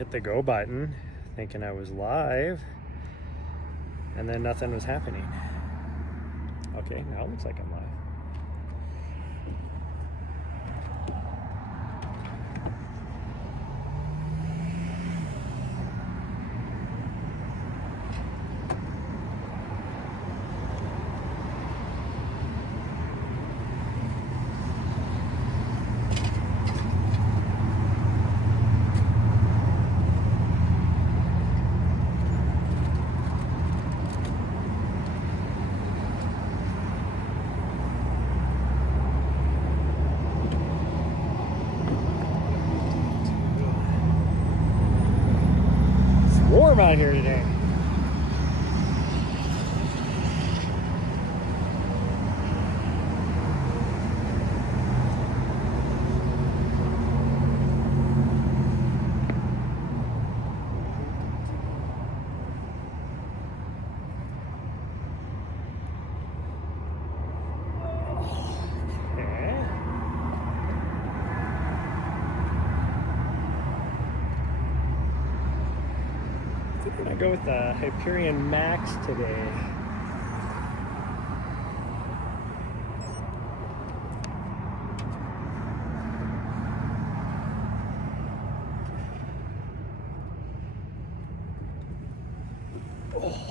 hit the go button thinking I was live, and then nothing was happening. Okay, now it looks like I'm live. Warm out here today. I'm gonna go with the Hyperion Max today. Oh.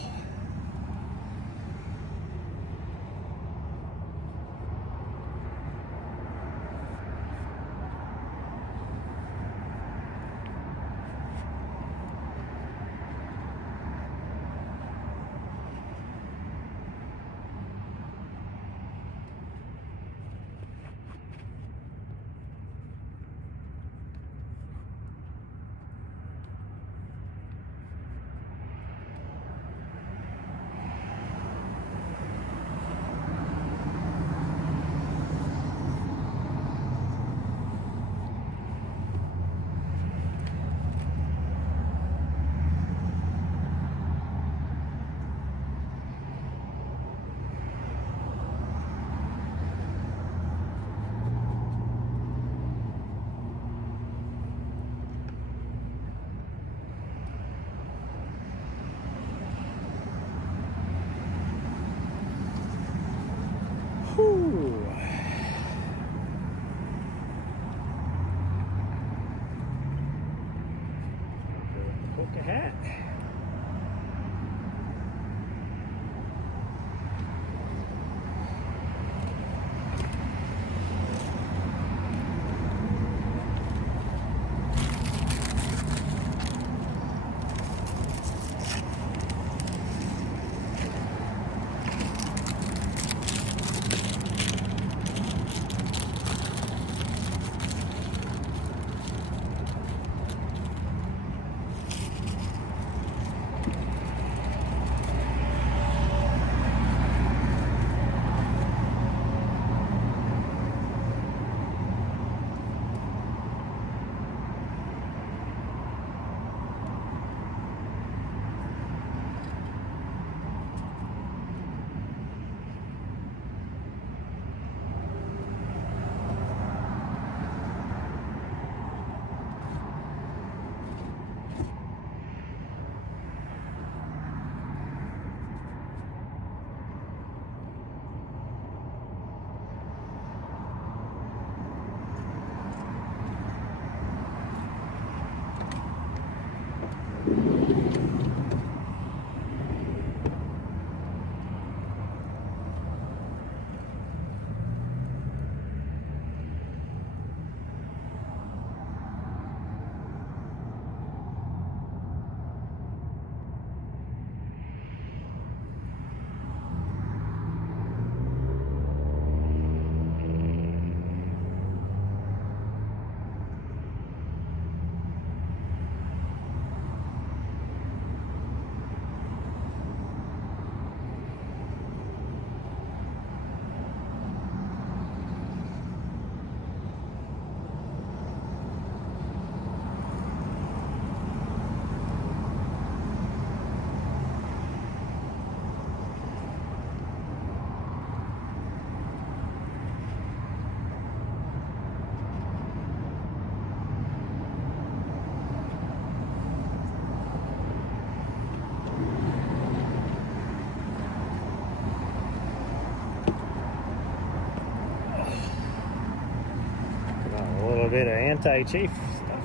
anti-chafe stuff.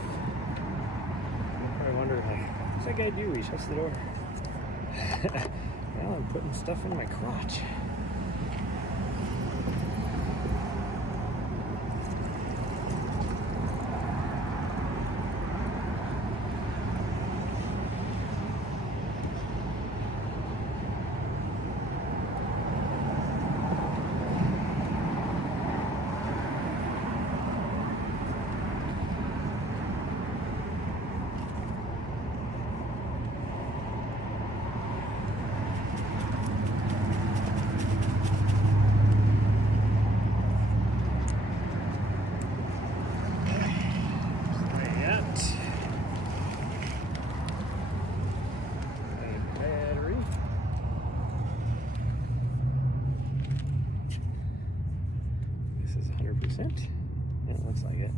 You're probably wondering, like, what's that guy do? He shuts the door. Now I'm putting stuff in my crotch. Yeah, it looks like it.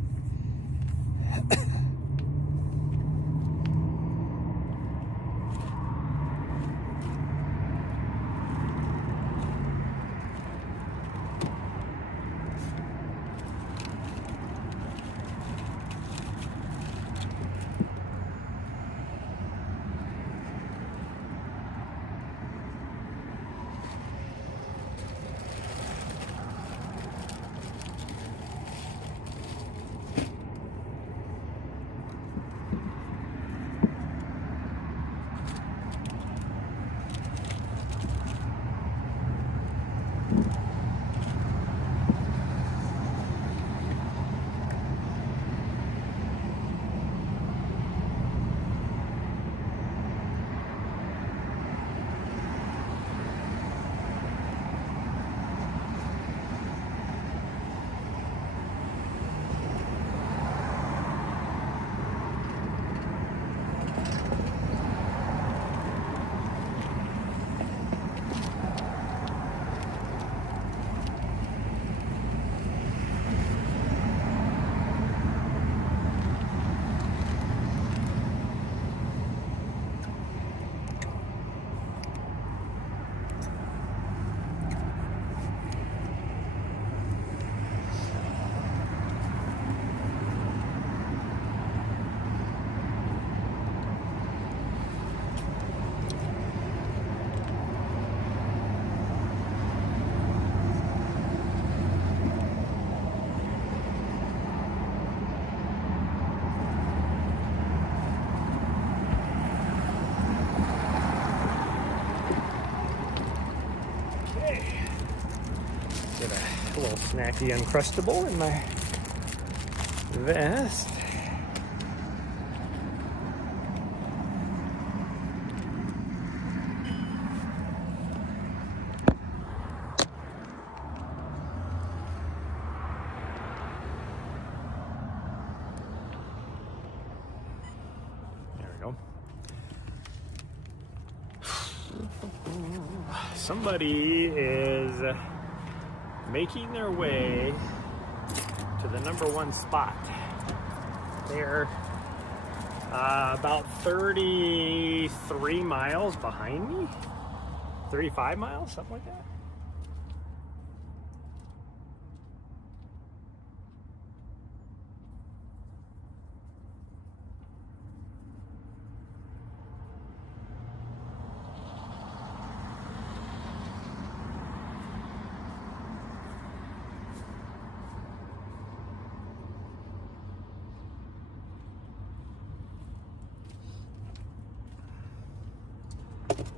Get a little snacky Uncrustable in my vest. There we go. Somebody is making their way to the #1 spot. They're about 33 miles behind me, 35 miles, something like that.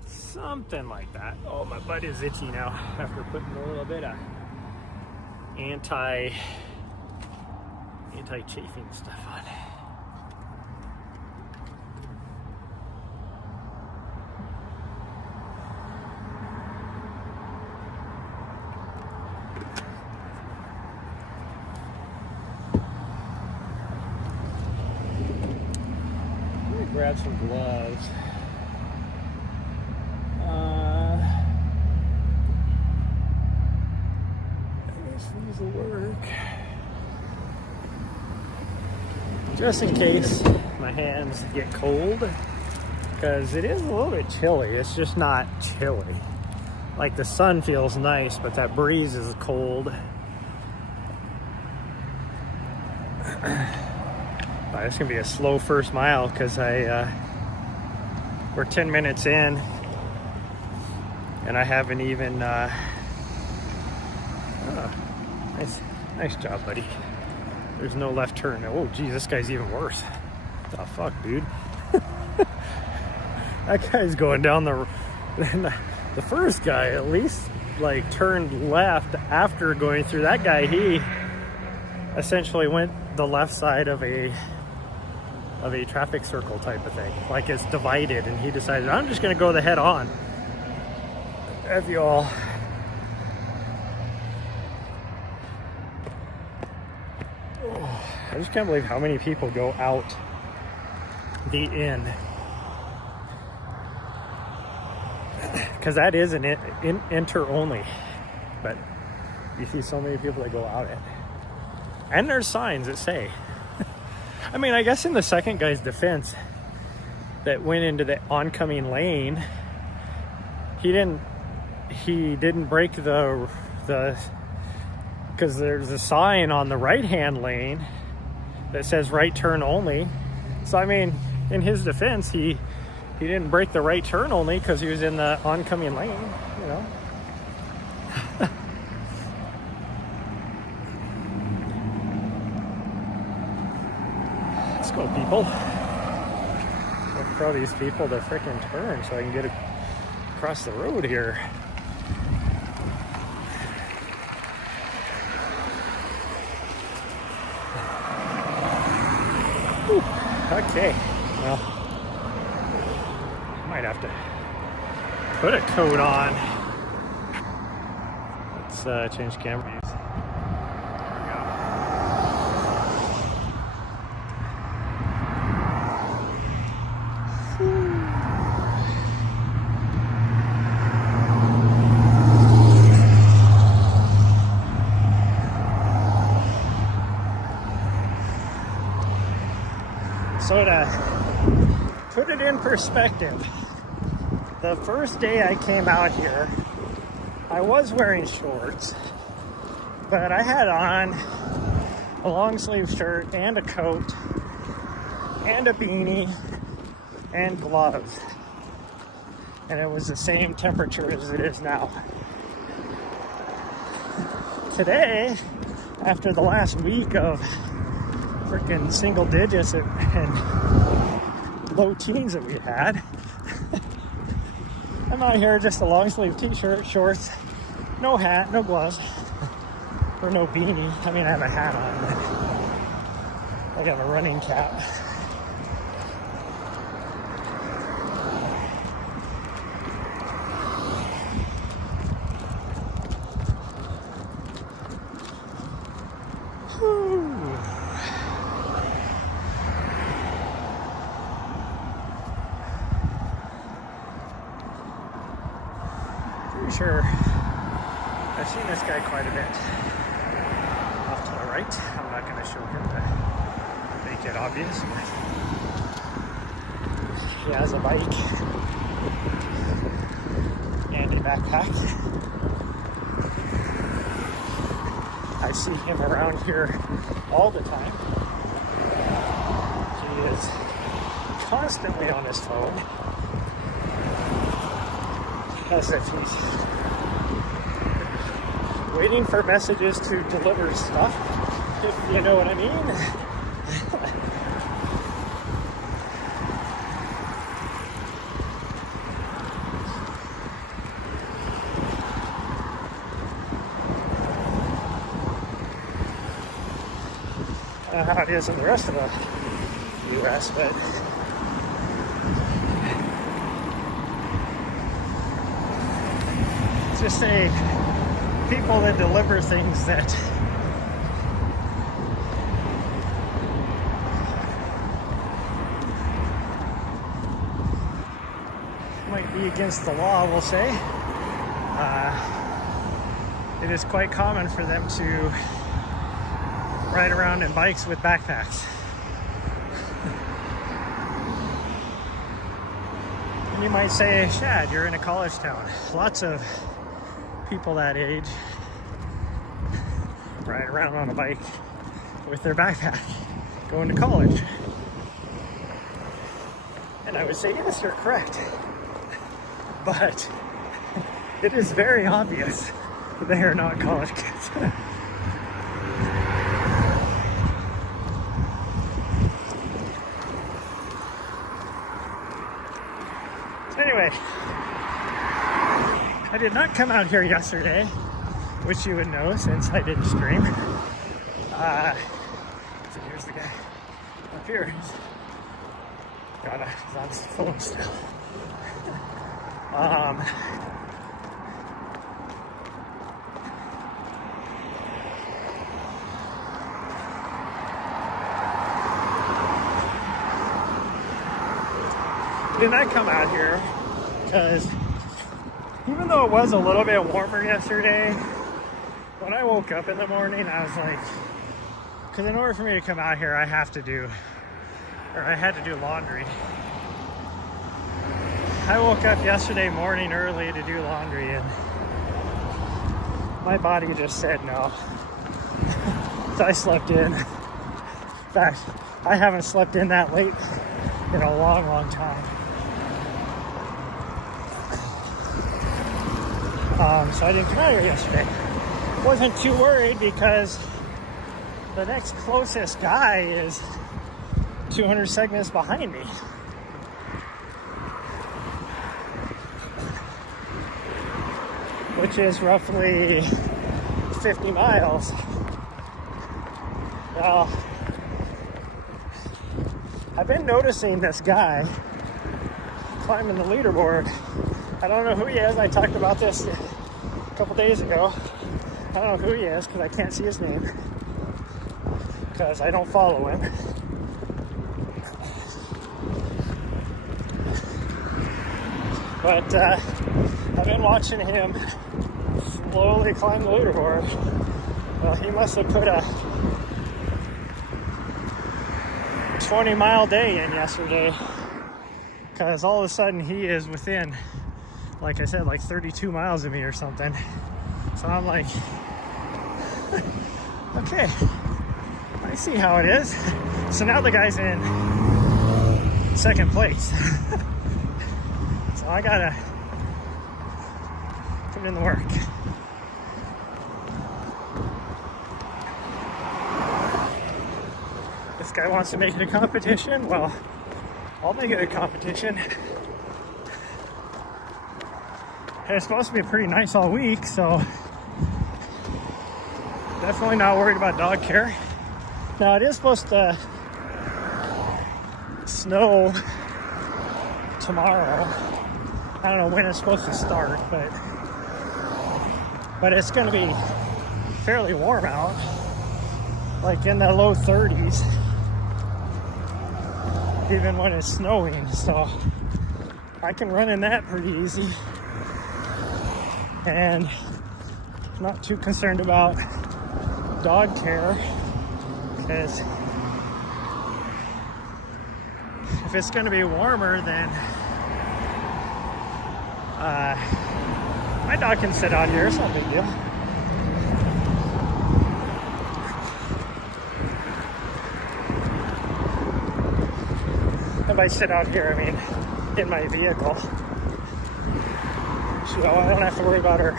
Something like that. Oh, my butt is itchy now after putting a little bit of anti-chafing stuff on. Let me grab some gloves. These will work. Just in case my hands get cold, because it is a little bit chilly. It's just not chilly. Like the sun feels nice, but that breeze is cold. It's gonna be a slow first mile because we're 10 minutes in and I haven't even nice job, buddy. There's no left turn. Oh geez, this guy's even worse. What the fuck, dude? That guy's going down the first guy at least like turned left after going through. That guy, he essentially went the left side of a traffic circle type of thing, like it's divided, and he decided, I'm just gonna go the head on. Have you all I just can't believe how many people go out the inn, because that is an enter only, but you see so many people that go out it, and there's signs that say I mean, I guess in the second guy's defense that went into the oncoming lane, he didn't break the because there's a sign on the right hand lane that says right turn only. So I mean, in his defense, he didn't break the right turn only because he was in the oncoming lane, you know. Let's go, people. Look for all these people to frickin' turn so I can get across the road here. Whew. Okay, well, might have to put a coat on. Let's change camera views. So to put it in perspective, the first day I came out here, I was wearing shorts, but I had on a long sleeve shirt and a coat and a beanie and gloves, and it was the same temperature as it is now. Today, after the last week of freaking single digits and low teens that we had, I'm out here just a long sleeve t-shirt, shorts, no hat, no gloves, or no beanie. I mean, I have a hat on, but I got a running cap. Sure, I've seen this guy quite a bit off to the right. I'm not going to show him to make it obvious. He has a bike and a backpack. I see him around here all the time. He is constantly on his phone, as if he's waiting for messages to deliver stuff, if you know what I mean. I don't know how it is in the rest of the U.S., but just people that deliver things that might be against the law, we'll say. It is quite common for them to ride around in bikes with backpacks. And you might say, Shad, you're in a college town. Lots of people that age ride around on a bike with their backpack going to college. And I would say, yes, you're correct. But it is very obvious they are not college kids. Anyway, I did not come out here yesterday, which you would know since I didn't stream. So here's the guy up here. He's on his phone still. Did not come out here because even though it was a little bit warmer yesterday, when I woke up in the morning, I was like, because in order for me to come out here, I had to do laundry. I woke up yesterday morning early to do laundry, and my body just said no. So I slept in. In fact, I haven't slept in that late in a long, long time. So I didn't come out here yesterday. Wasn't too worried because the next closest guy is 200 segments behind me. Which is roughly 50 miles. Now, I've been noticing this guy climbing the leaderboard. I don't know who he is. I talked about this a couple days ago. I don't know who he is because I can't see his name because I don't follow him. But I've been watching him slowly climb the leaderboard. Well, he must have put a 20-mile day in yesterday because all of a sudden he is within, like I said, like 32 miles of me or something. So I'm like, okay, I see how it is. So now the guy's in second place. So I gotta put in the work. This guy wants to make it a competition. Well, I'll make it a competition. And it's supposed to be pretty nice all week, so definitely not worried about dog care. Now it is supposed to snow tomorrow. I don't know when it's supposed to start, but it's going to be fairly warm out, like in the low 30s, even when it's snowing. So I can run in that pretty easy, and not too concerned about dog care, because if it's going to be warmer, then my dog can sit out here. It's not a big deal. And by sit out here, I mean in my vehicle. So I don't have to worry about her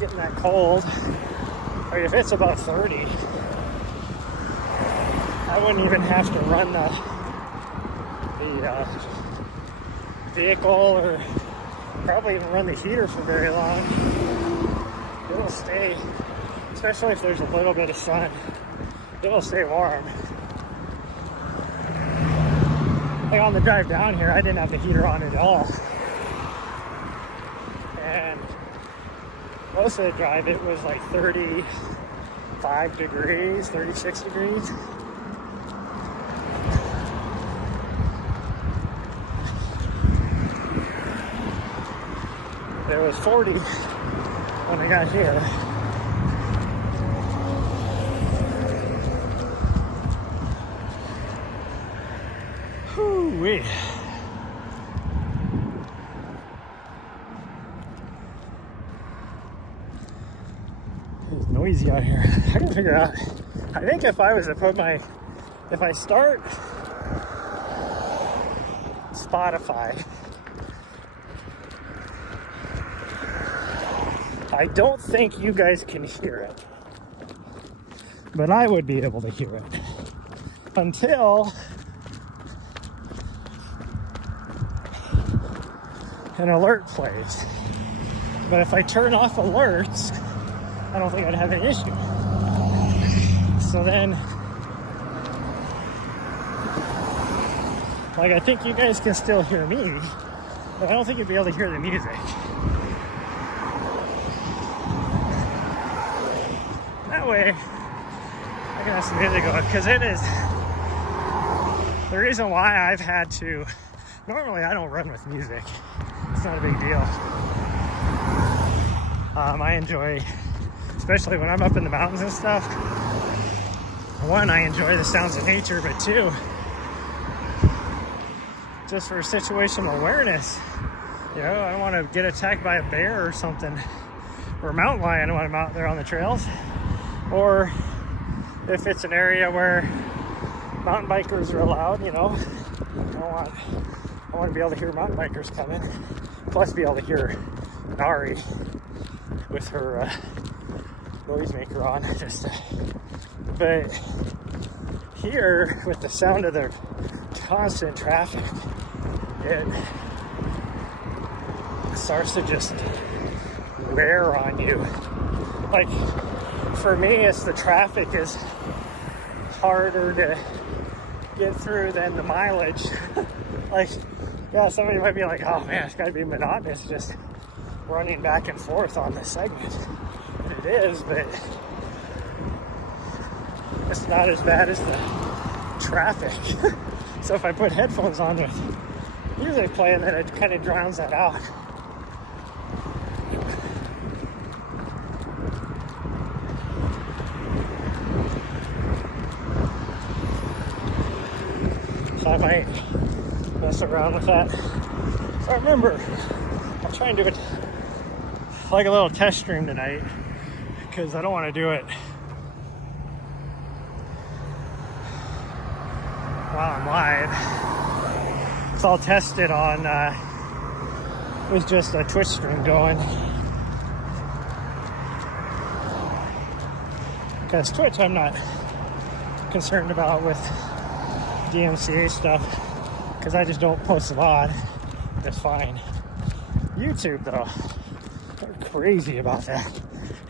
getting that cold. I mean, if it's about 30, I wouldn't even have to run the vehicle, or probably even run the heater for very long. It'll stay, especially if there's a little bit of sun, it'll stay warm. Like on the drive down here, I didn't have the heater on at all. And most of the drive, it was like 35 degrees, 36 degrees. It was 40 when I got here. Whoo-wee. It's noisy out here. I can figure out. I think if I was to put if I start Spotify. I don't think you guys can hear it, but I would be able to hear it until an alert plays. But if I turn off alerts, I don't think I'd have an issue. So then, like, I think you guys can still hear me, but I don't think you'd be able to hear the music. That way, I can have some music going, because it is the reason why I've had to. Normally, I don't run with music. It's not a big deal. I enjoy, especially when I'm up in the mountains and stuff. One, I enjoy the sounds of nature, but two, just for situational awareness. You know, I don't want to get attacked by a bear or something, or a mountain lion when I'm out there on the trails. Or if it's an area where mountain bikers are allowed, you know, I want to be able to hear mountain bikers coming. Plus be able to hear Nari with her noisemaker on. But here, with the sound of the constant traffic, it starts to just wear on you. Like, for me, it's the traffic is harder to get through than the mileage. Like, yeah, somebody might be like, oh man, it's gotta be monotonous just running back and forth on this segment. And it is, but it's not as bad as the traffic. So if I put headphones on with music playing, then it kind of drowns that out. So I might mess around with that. So I remember, I'll try and do it like a little test stream tonight, because I don't want to do it while I'm live. So I'll test it on with just a Twitch stream going. Because Twitch I'm not concerned about with DMCA stuff, because I just don't post a lot. That's fine. YouTube though, they're crazy about that.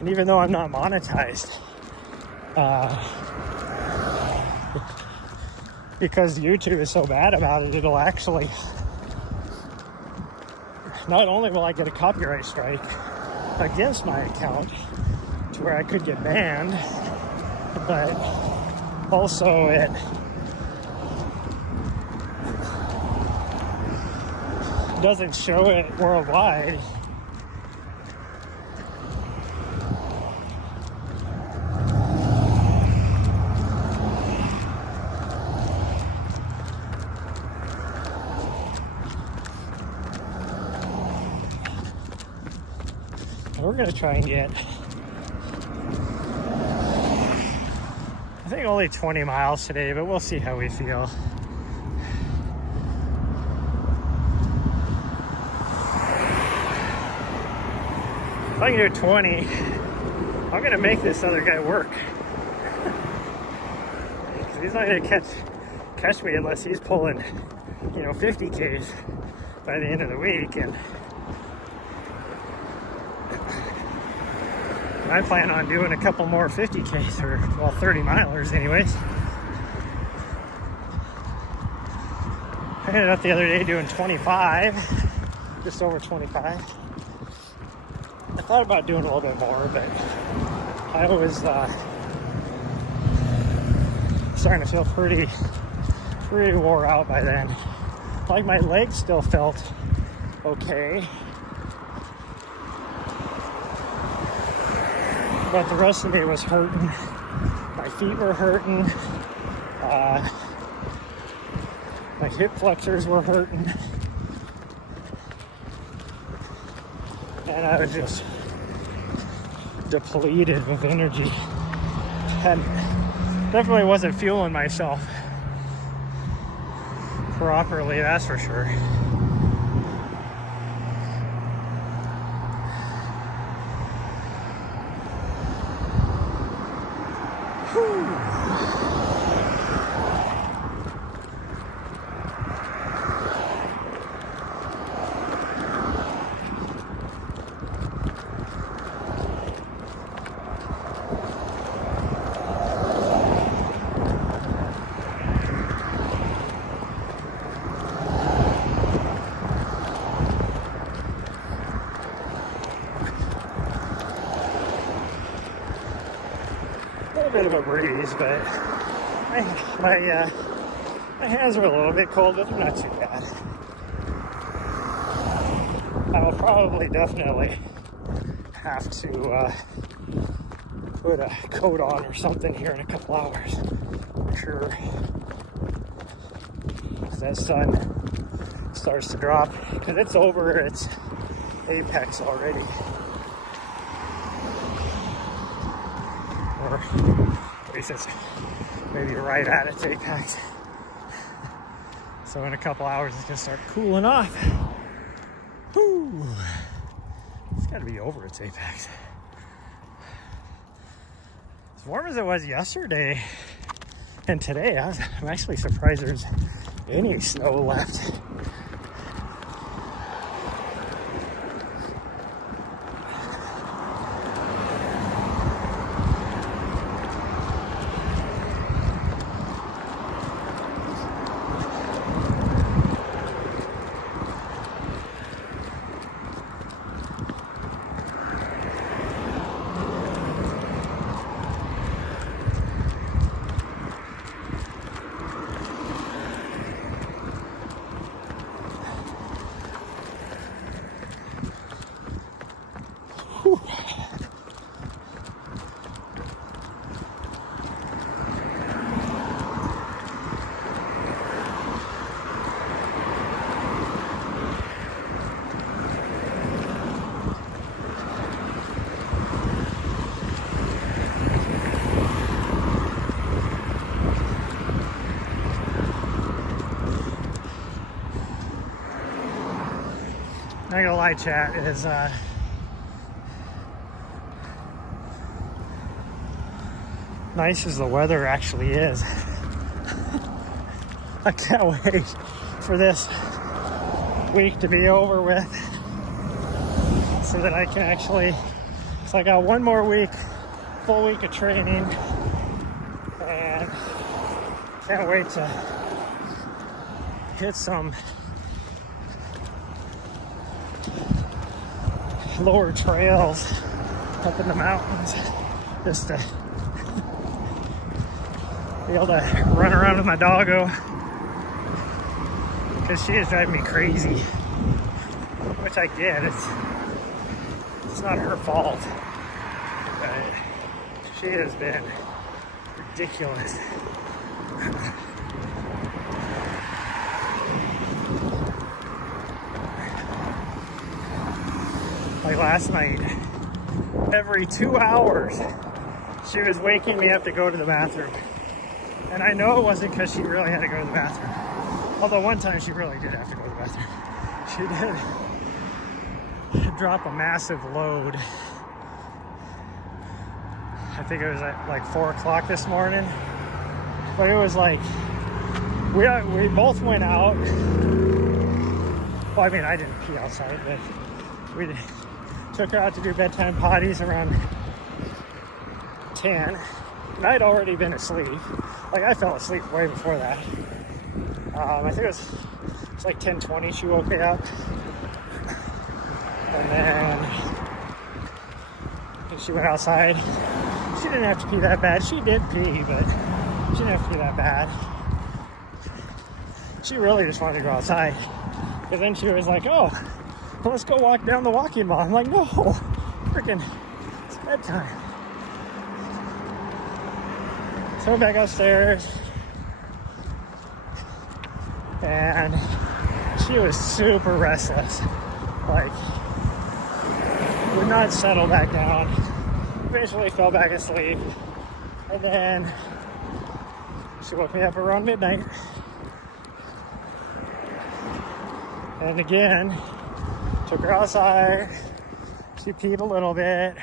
And even though I'm not monetized, because YouTube is so bad about it, it'll actually, not only will I get a copyright strike against my account to where I could get banned, but also it doesn't show it worldwide. And we're gonna try and get, I think only 20 miles today, but we'll see how we feel. If I can do 20, I'm gonna make this other guy work. Because he's not gonna catch me unless he's pulling, 50 Ks by the end of the week. And I plan on doing a couple more 50 Ks, or 30 milers anyways. I ended up the other day doing 25, just over 25. I thought about doing a little bit more, but I was starting to feel pretty wore out by then. Like, my legs still felt okay, but the rest of me was hurting. My feet were hurting. My hip flexors were hurting. And I was just depleted with energy. And definitely wasn't fueling myself. properly, that's for sure. Whew. A bit of a breeze, but my hands are a little bit cold, but they're not too bad. I'll probably definitely have to put a coat on or something here in a couple hours, for sure. As that sun starts to drop, because it's over its apex already. Or at least it's maybe right at its apex. So in a couple hours it's gonna start cooling off. Whew. It's gotta be over its apex. As warm as it was yesterday and today, I'm actually surprised there's any snow left. Not gonna lie, chat, is nice as the weather actually is. I can't wait for this week to be over with so that I can actually, so I got one more week, full week of training, and can't wait to hit some lower trails up in the mountains, just to be able to run around with my doggo, because she is driving me crazy, which I get. It's not her fault, but she has been ridiculous. Like last night, every 2 hours, she was waking me up to go to the bathroom. And I know it wasn't because she really had to go to the bathroom. Although one time she really did have to go to the bathroom. She did drop a massive load. I think it was at like 4 o'clock this morning. But it was like, we both went out. Well, I mean, I didn't pee outside, but we took her out to do bedtime potties around 10. And I'd already been asleep. Like, I fell asleep way before that. I think it was like 10:20 she woke me up. And then she went outside. She didn't have to pee that bad. She did pee, but she didn't have to pee that bad. She really just wanted to go outside. But then she was like, oh, well, let's go walk down the walking mall. I'm like, no, freaking, it's bedtime. So we're back upstairs, and she was super restless. Like, would not settle back down. Eventually fell back asleep, and then she woke me up around midnight. And again, took her outside. She peed a little bit.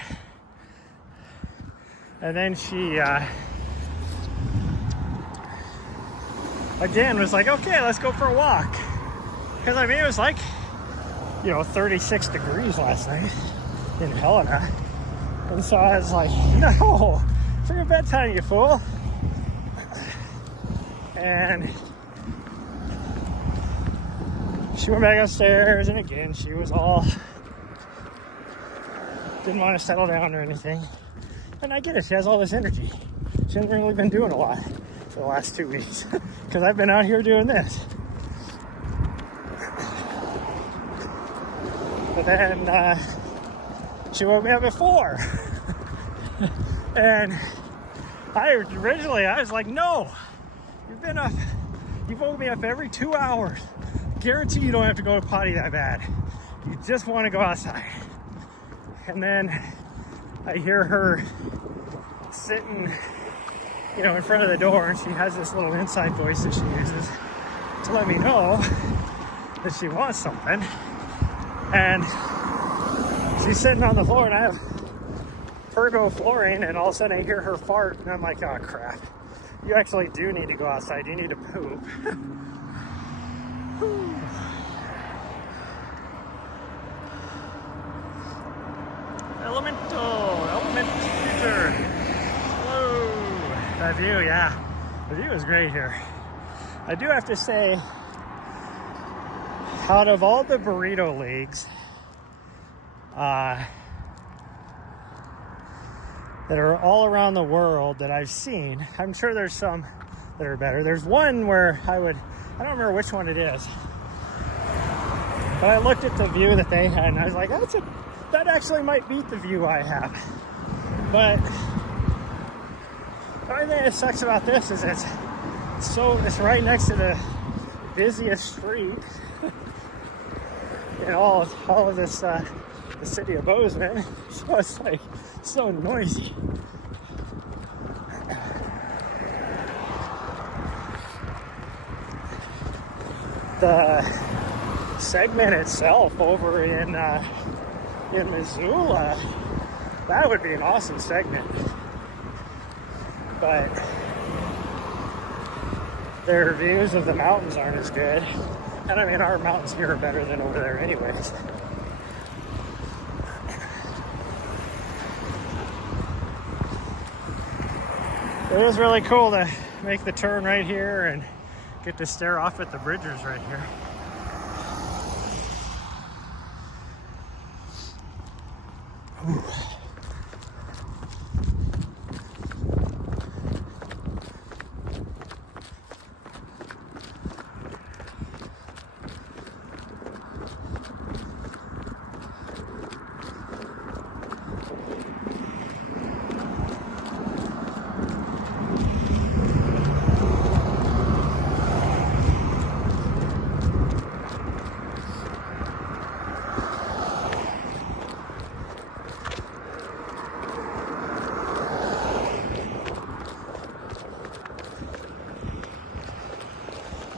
And then she, again, was like, okay, let's go for a walk. Because, I mean, it was like, 36 degrees last night in Helena. And so I was like, no, for your bedtime, you fool. And she went back upstairs, and again, she was all, didn't want to settle down or anything. And I get it, she has all this energy. She hasn't really been doing a lot for the last 2 weeks because I've been out here doing this. But then she woke me up at 4. And I was like, no, you've been up, you've woke me up every 2 hours. Guarantee you don't have to go to potty that bad. You just want to go outside. And then I hear her sitting, in front of the door, and she has this little inside voice that she uses to let me know that she wants something. And she's sitting on the floor, and I have Pergo flooring, and all of a sudden I hear her fart, and I'm like, oh crap. You actually do need to go outside. You need to poop. Elementator. Whoa. That view, yeah. The view is great here. I do have to say, out of all the burrito leagues that are all around the world that I've seen, I'm sure there's some that are better. There's one where I don't remember which one it is, but I looked at the view that they had, and I was like, that actually might beat the view I have. But the only thing that sucks about this is it's right next to the busiest street in all of this, the city of Bozeman. So it's like so noisy. The segment itself over in Missoula, that would be an awesome segment, but their views of the mountains aren't as good. And I mean, our mountains here are better than over there anyways. It is really cool to make the turn right here and get to stare off at the bridges right here. Ooh.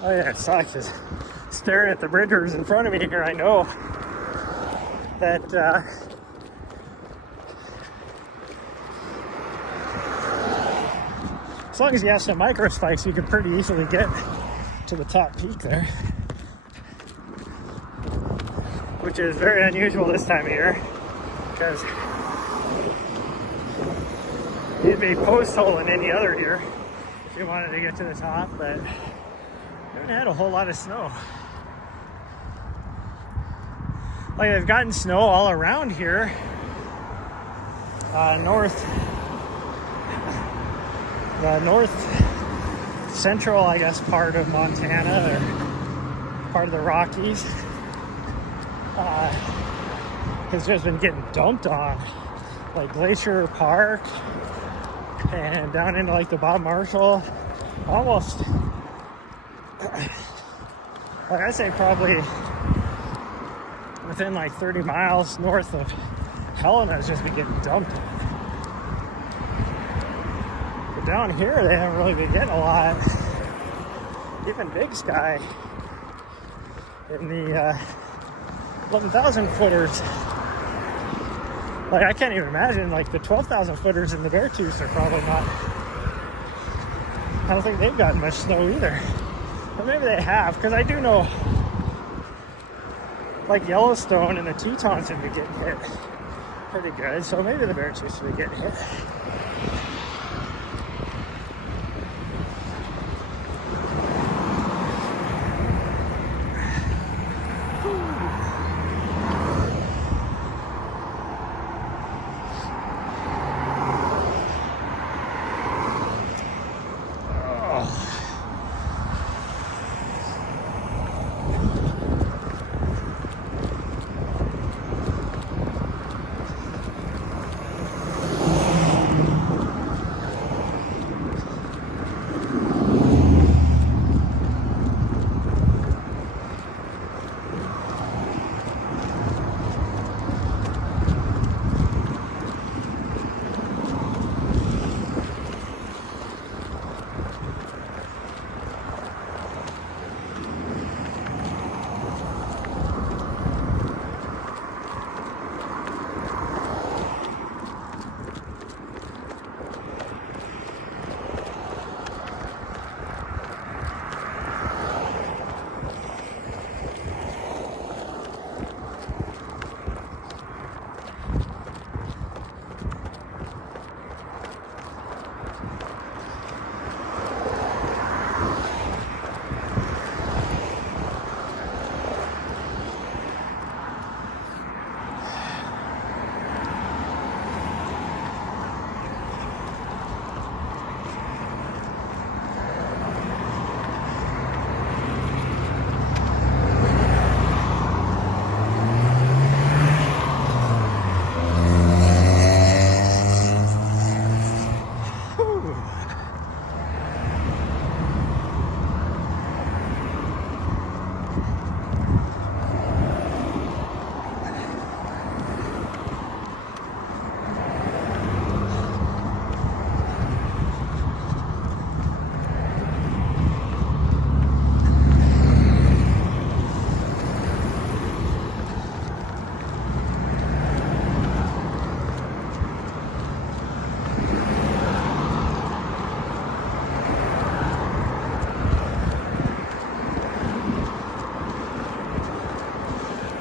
Oh yeah, it sucks. Just staring at the bridgers in front of me here, I know that as long as you have some micro spikes, you can pretty easily get to the top peak there, which is very unusual this time of year because you'd be post holing any other year if you wanted to get to the top, but we haven't had a whole lot of snow. Like, I've gotten snow all around here, north central, I guess, part of Montana, or part of the Rockies. It's just been getting dumped on, like Glacier Park and down into like the Bob Marshall, almost. Like I say, probably within like 30 miles north of Helena has just been getting dumped on. But down here, they haven't really been getting a lot. Even Big Sky in the 11,000 footers. Like, I can't even imagine, like, the 12,000 footers in the Beartooths are probably not, I don't think they've gotten much snow either. Or maybe they have, because I do know, like, Yellowstone and the Tetons have been getting hit pretty good, so maybe the Beartooths will be getting hit.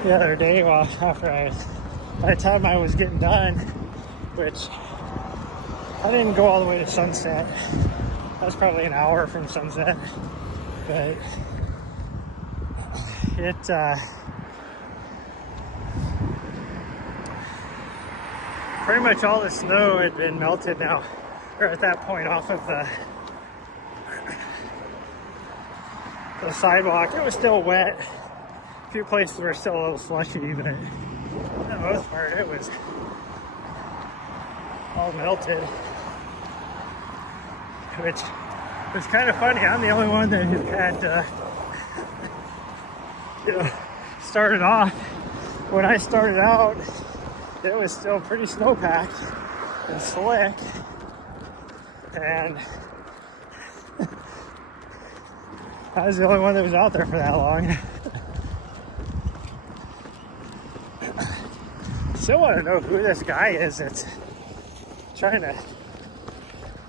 The other day, well, by the time I was getting done, which I didn't go all the way to sunset. That was probably an hour from sunset, but it pretty much all the snow had been melted now, or at that point off of the sidewalk. It was still wet. A few places were still a little slushy, but for the most part it was all melted, which was kind of funny. I'm the only one that had started off. When I started out, it was still pretty snow-packed and slick, and I was the only one that was out there for that long. Still want to know who this guy is that's trying to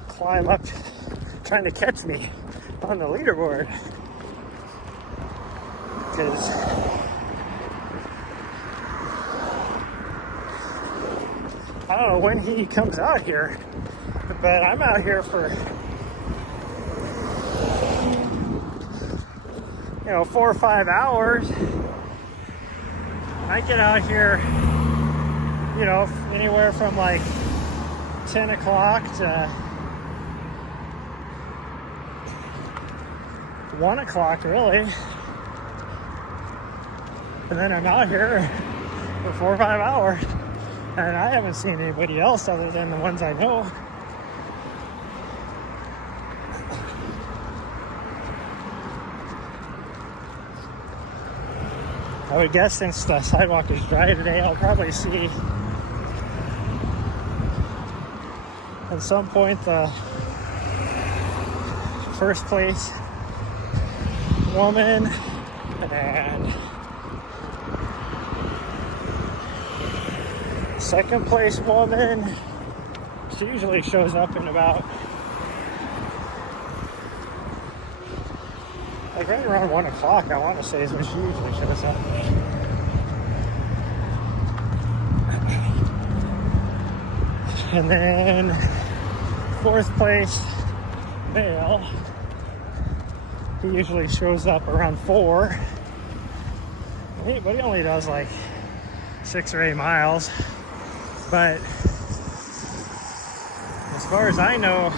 climb up, trying to catch me on the leaderboard. Because I don't know when he comes out here, but I'm out here for 4 or 5 hours. I get out here, anywhere from like 10 o'clock to 1 o'clock, really. And then I'm out here for 4 or 5 hours, and I haven't seen anybody else other than the ones I know. I would guess since the sidewalk is dry today, I'll probably see at some point the first place woman And second place woman, she usually shows up in about like right around 1 o'clock, I want to say, is when she usually shows up. And then fourth place male, he usually shows up around 4. But he only does like 6 or 8 miles. But as far as I know,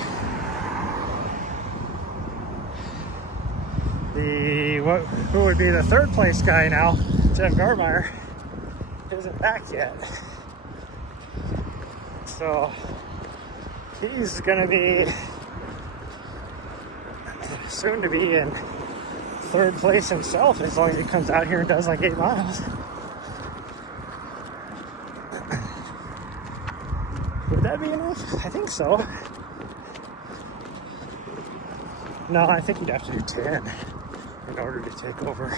who would be the third place guy now, Jeff Garmeyer, isn't back yet. So he's gonna be soon to be in third place himself, as long as he comes out here and does like 8 miles. Would that be enough? I think so. No, I think you'd have to do 10 in order to take over.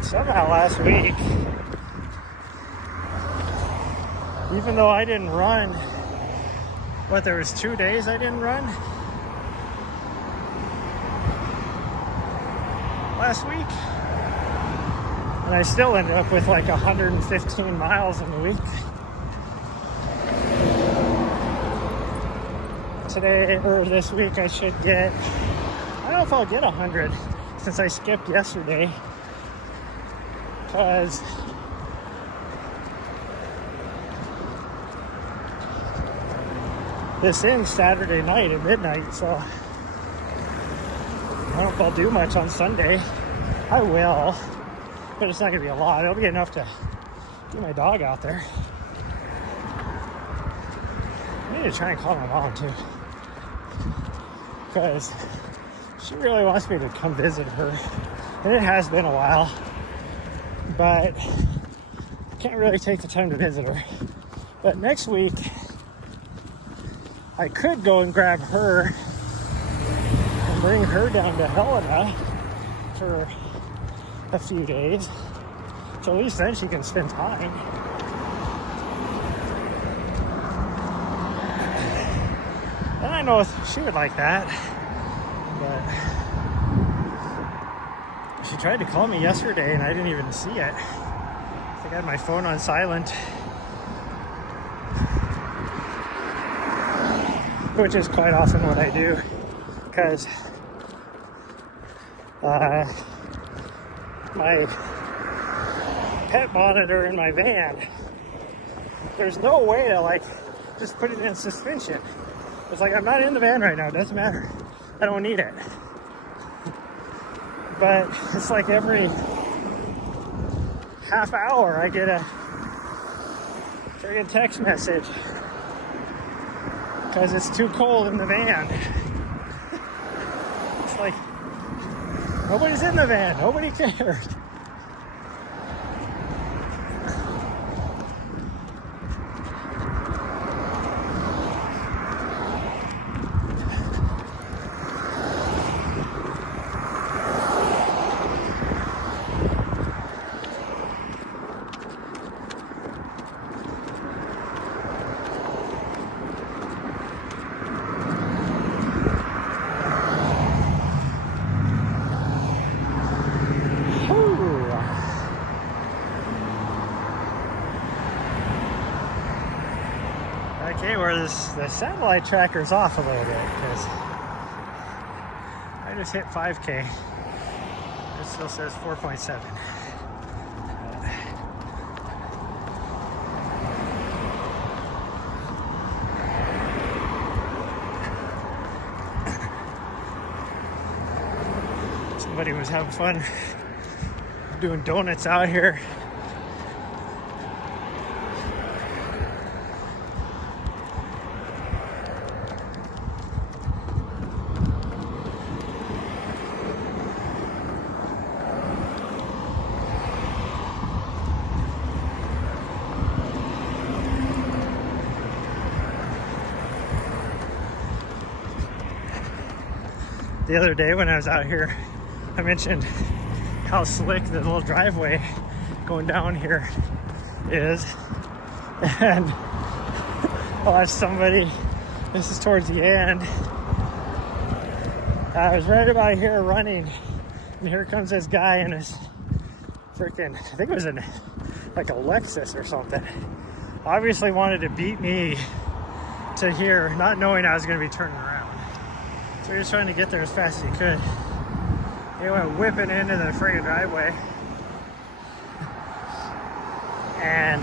Somehow last week, even though I didn't run, there was 2 days I didn't run last week, and I still ended up with like 115 miles in the week. Today, or this week, I should get, I don't know if I'll get 100 since I skipped yesterday. Because this ends Saturday night at midnight, so I don't know if I'll do much on Sunday. I will, but it's not going to be a lot. It'll be enough to get my dog out there. I need to try and call my mom too, because she really wants me to come visit her, and it has been a while. But I can't really take the time to visit her. But next week, I could go and grab her and bring her down to Helena for a few days. So at least then she can spend time. And I know she would like that. But she tried to call me yesterday and I didn't even see it. I think I had my phone on silent, which is quite often what I do, because my pet monitor in my van, there's no way to like just put it in suspension. It's like, I'm not in the van right now, it doesn't matter, I don't need it. But it's like every half hour I get a friggin' text message because it's too cold in the van. It's like, nobody's in the van, nobody cares. Okay, where the satellite tracker's off a little bit because I just hit 5K. It still says 4.7. somebody was having fun doing donuts out here. The other day when I was out here, I mentioned how slick the little driveway going down here is. And I watched somebody, this is towards the end, I was right about here running, and here comes this guy in his freaking, I think it was like a Lexus or something. Obviously wanted to beat me to here, not knowing I was going to be turning around. So he was trying to get there as fast as he could. He went whipping into the friggin' driveway. And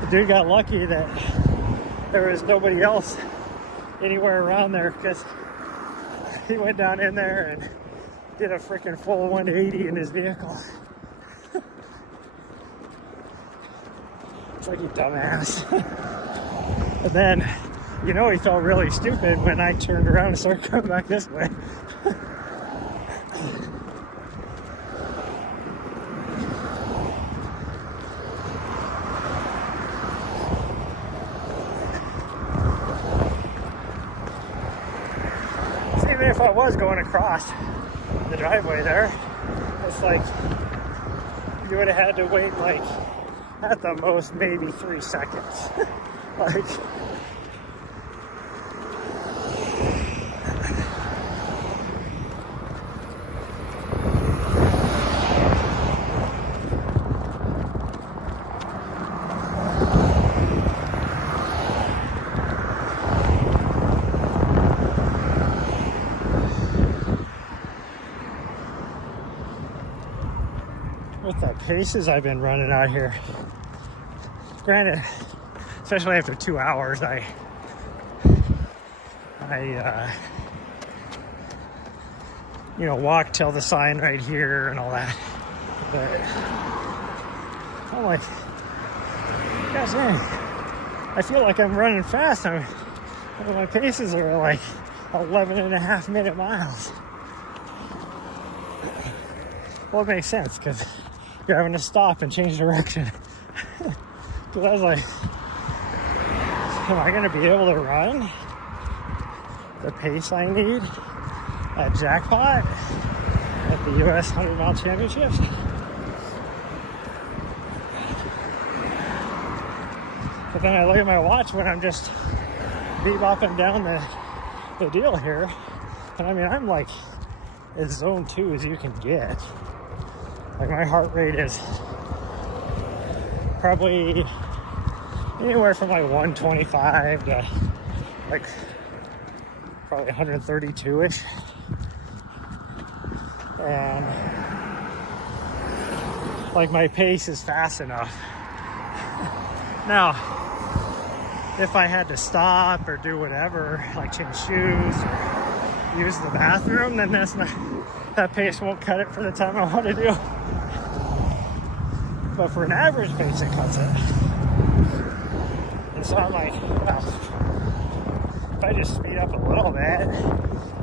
the dude got lucky that there was nobody else anywhere around there, because he went down in there and did a freaking full 180 in his vehicle. It's like, you dumbass. And then, you know, he felt really stupid when I turned around and started coming back this way. So even if I was going across the driveway there, it's like you would have had to wait like at the most maybe 3 seconds. Like, with the paces I've been running out here, granted, especially after 2 hours, I you know, walk till the sign right here and all that. But I'm like, gosh dang, I feel like I'm running fast. My paces are like 11.5-minute miles. Well, it makes sense because you're having to stop and change direction. Because I was like, am I going to be able to run the pace I need at Jackpot at the US 100-mile championships? But then I look at my watch when I'm just bebopping down the deal here, and I mean, I'm like as zone 2 as you can get. Like, my heart rate is probably anywhere from like 125 to like probably 132-ish. And like, my pace is fast enough. Now, if I had to stop or do whatever, like change shoes or use the bathroom, then that pace won't cut it for the time I want to do. But for an average pace, it cuts it. And so I'm like, well, if I just speed up a little bit,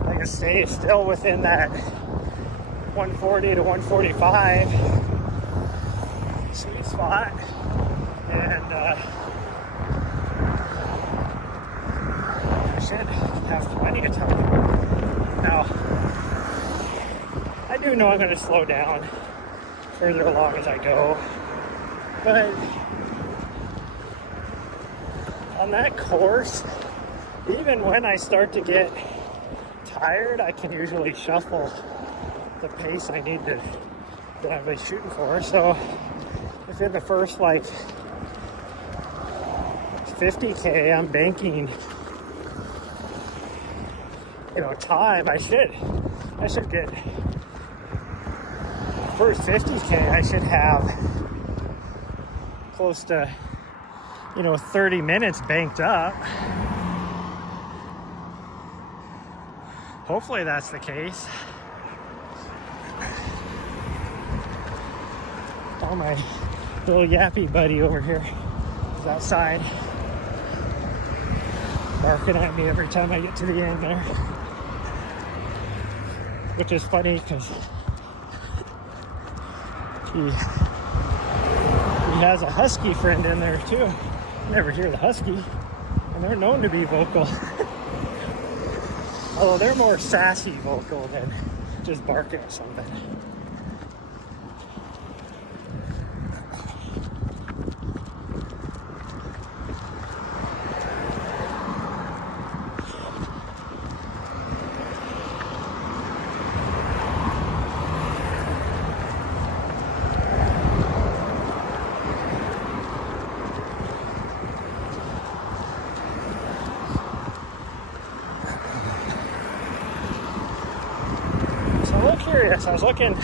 I can stay still within that 140 to 145 sweet spot, and I should have plenty of time. Now, I do know I'm going to slow down further along as I go, but on that course, even when I start to get tired, I can usually shuffle the pace I need to, that I've been shooting for. So if in the first like 50K I'm banking, you know, time, I should get, first 50K I should have close to, you know, 30 minutes banked up. Hopefully that's the case. saw my little yappy buddy over here. He's outside, barking at me every time I get to the end there. Which is funny because he has a husky friend in there too. You never hear the husky, and they're known to be vocal. Although they're more sassy vocal than just barking at something. Curious. I was looking,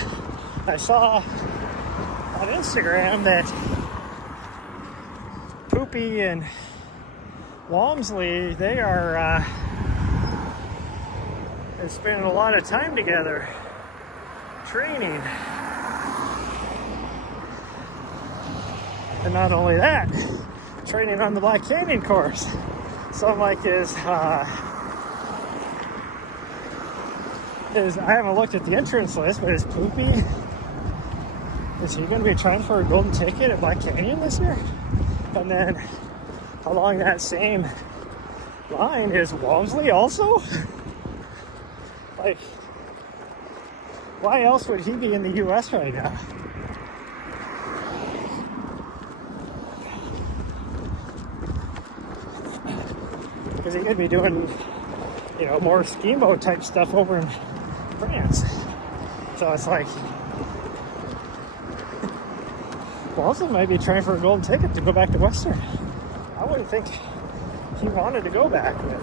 I saw on Instagram that Poopy and Walmsley, they are spending a lot of time together training. And not only that, training on the Black Canyon course. So I'm like, I haven't looked at the entrance list, but is Poopy, is he going to be trying for a golden ticket at Black Canyon this year? And then along that same line is Walmsley also? Like, why else would he be in the US right now? Because he could be doing, you know, more schemo type stuff over in France. So it's like, Walmsley might be trying for a golden ticket to go back to Western. I wouldn't think he wanted to go back, but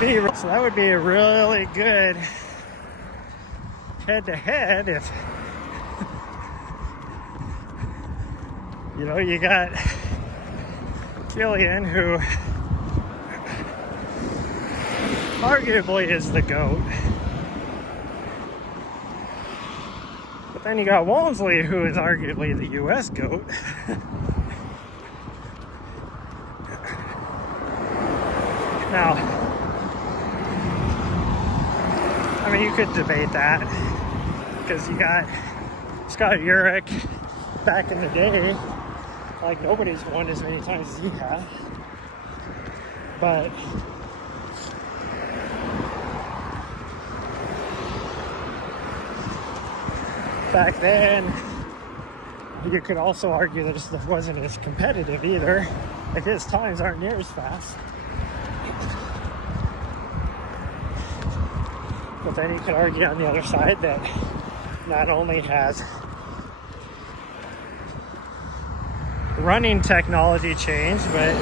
maybe. So that would be a really good head-to-head if, you know, you got Killian, who arguably is the GOAT. But then you got Walmsley, who is arguably the US GOAT. Now, I mean, you could debate that, because you got Scott Jurek back in the day. Like, nobody's won as many times as he had. But back then, you could also argue that it wasn't as competitive either. Like, his times aren't near as fast. But then you could argue on the other side that not only has running technology changed, but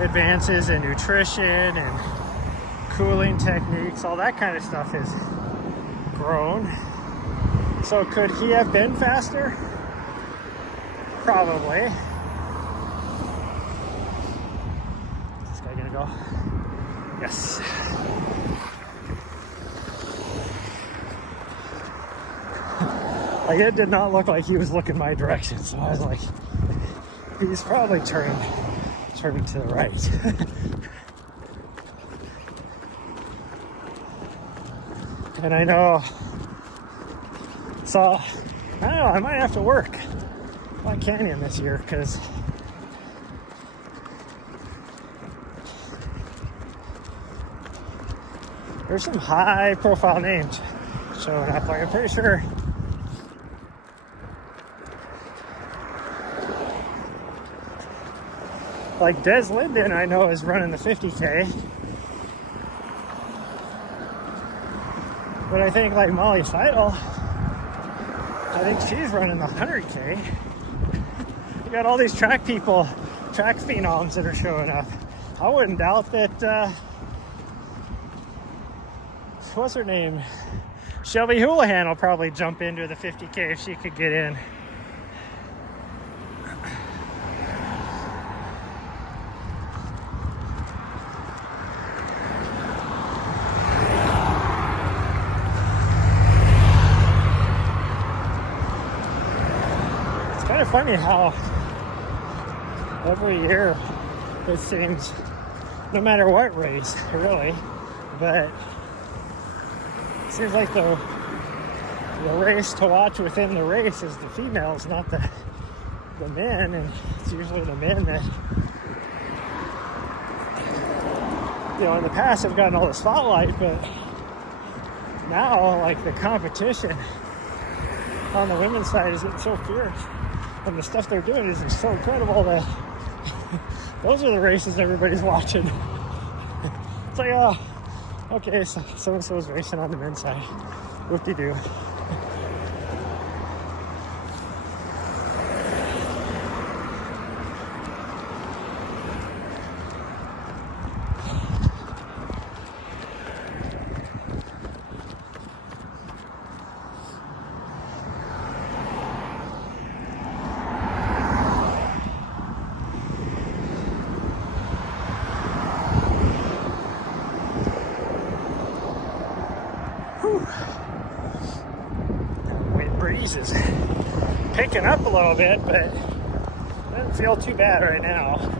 advances in nutrition and cooling techniques, all that kind of stuff has grown. So could he have been faster? Probably. Is this guy gonna go? Yes. Like, it did not look like he was looking my direction, so I was like, he's probably turning to the right. And I know, so I don't know, I might have to work Black Canyon this year, because there's some high profile names showing up. Like, I'm pretty sure like Des Linden, I know, is running the 50K. But I think like Molly Seidel, I think she's running the 100K. You got all these track people, track phenoms that are showing up. I wouldn't doubt that, what's her name? Shelby Houlihan will probably jump into the 50K if she could get in. funny how every year it seems, no matter what race, really, but it seems like the race to watch within the race is the females, not the men, and it's usually the men that, you know, in the past have gotten all the spotlight, but now, like, the competition on the women's side is getting so fierce, and the stuff they're doing is so incredible that those are the races everybody's watching. It's like, oh, okay, so-and-so's racing on the men's side. Whoop-de-doo. Wind breeze is picking up a little bit, but it doesn't feel too bad right now.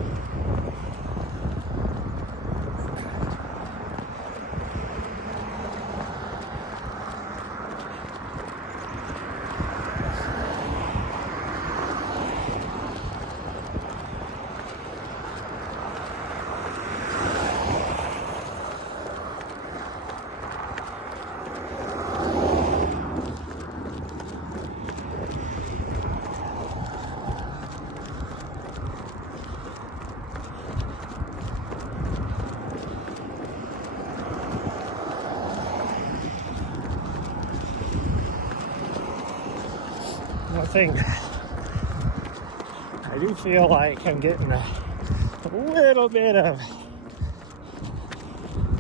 Thing, I do feel like I'm getting a little bit of,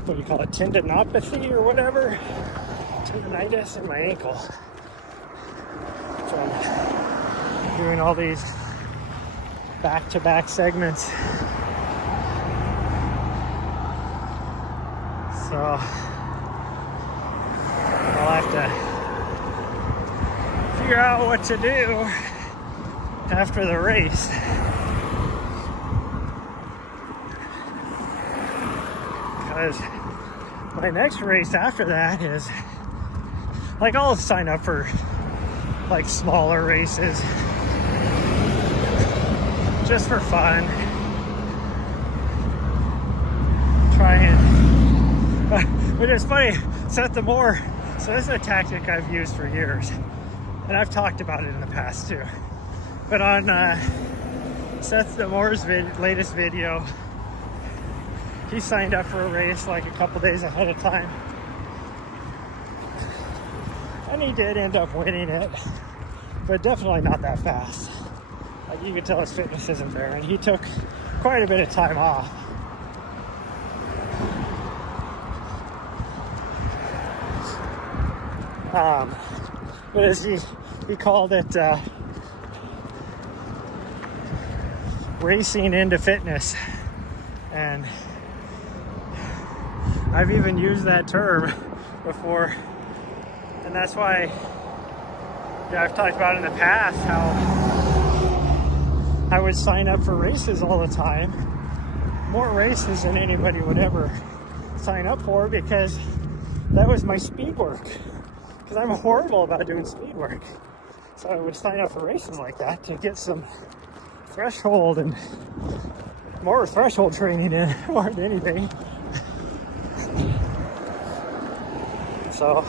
what do you call it, tendinopathy or whatever, tendinitis in my ankle from doing all these back-to-back segments. So I'll have to figure out what to do after the race. Because my next race after that is, like, I'll sign up for like smaller races just for fun. Try and, but it's funny, set the more, so this is a tactic I've used for years. And I've talked about it in the past too. But on Seth Moore's latest video, he signed up for a race like a couple days ahead of time. And he did end up winning it, but definitely not that fast. Like, you could tell his fitness isn't there, and he took quite a bit of time off. But as he called it, racing into fitness, and I've even used that term before, and that's why, yeah, I've talked about in the past how I would sign up for races all the time, more races than anybody would ever sign up for, because that was my speed work. Because I'm horrible about doing speed work. So I would sign up for races like that to get some threshold and more threshold training in more than anything. So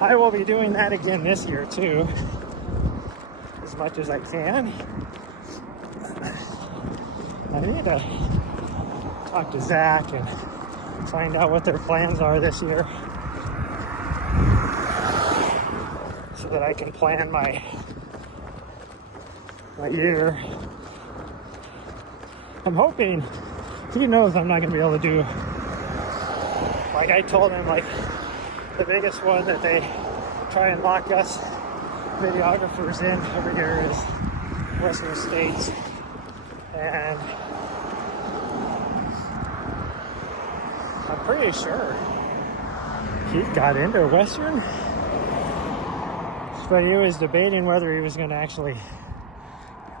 I will be doing that again this year too, as much as I can. I need to talk to Zach and find out what their plans are this year, so that I can plan my year. I'm hoping, he knows I'm not going to be able to do, like I told him, like the biggest one that they try and lock us videographers in every year is Western States. And I'm pretty sure he got into Western. But he was debating whether he was going to actually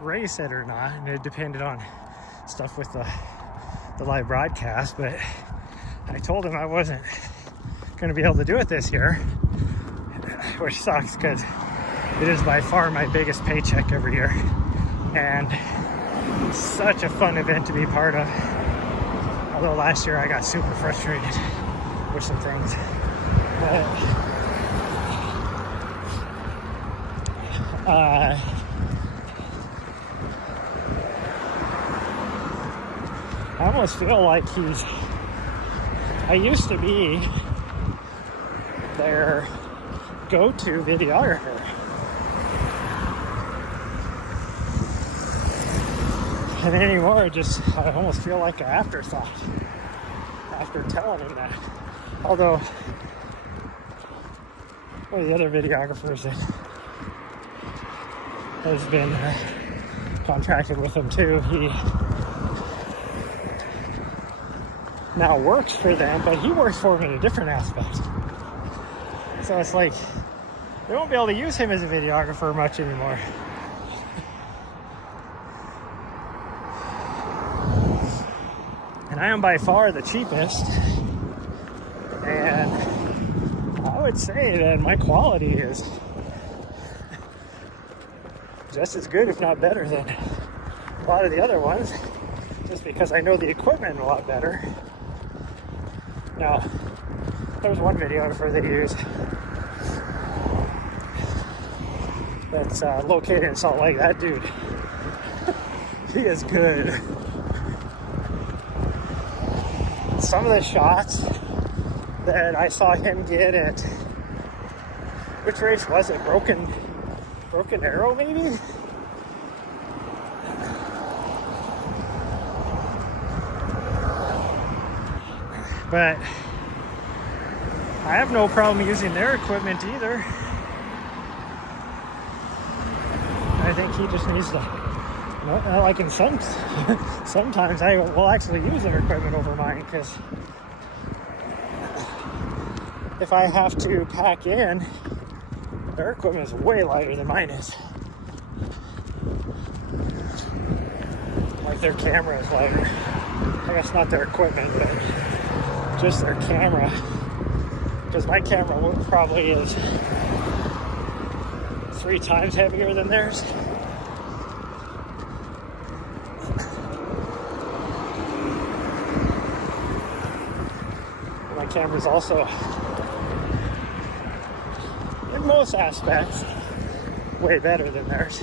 race it or not, and it depended on stuff with the live broadcast. But I told him I wasn't going to be able to do it this year, which sucks because it is by far my biggest paycheck every year, and it's such a fun event to be part of. Although last year I got super frustrated with some things. But I almost feel like I used to be their go-to videographer. And anymore, I almost feel like an afterthought after telling him that. Although, one of the other videographers that has been contracted with him too, he now works for them, but he works for them in a different aspect. So it's like, they won't be able to use him as a videographer much anymore. And I am by far the cheapest, and I would say that my quality is just as good, if not better, than a lot of the other ones, just because I know the equipment a lot better. Now, there's one videographer they use that's located in Salt Lake. That dude, he is good. Some of the shots that I saw him get at, which race was it? Broken Arrow, maybe? But I have no problem using their equipment either. I think he just needs to, like in sometimes I will actually use their equipment over mine, because if I have to pack in, their equipment is way lighter than mine is. Like their camera is lighter. I guess not their equipment, but just their camera. Because my camera probably is 3 times heavier than theirs. My camera's also, in most aspects, way better than theirs.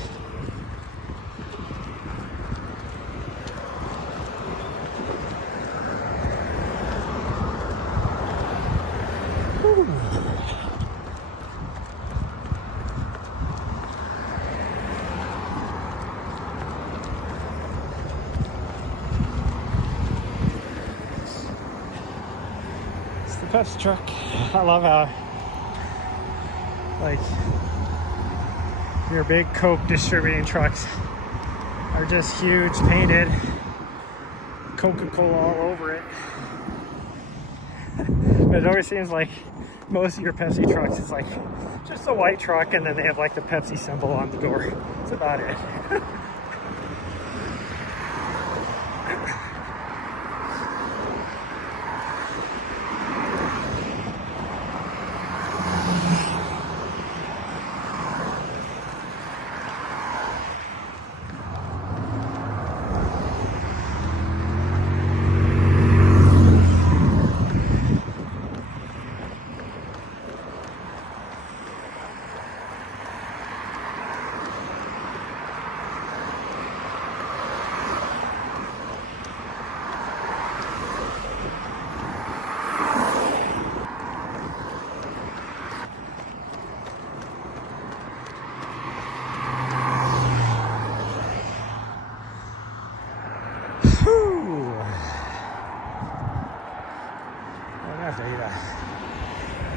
Whew. It's the Pepsi truck. I love how, like, your big Coke distributing trucks are just huge, painted Coca-Cola all over it. But it always seems like most of your Pepsi trucks is like just a white truck, and then they have like the Pepsi symbol on the door. That's about it.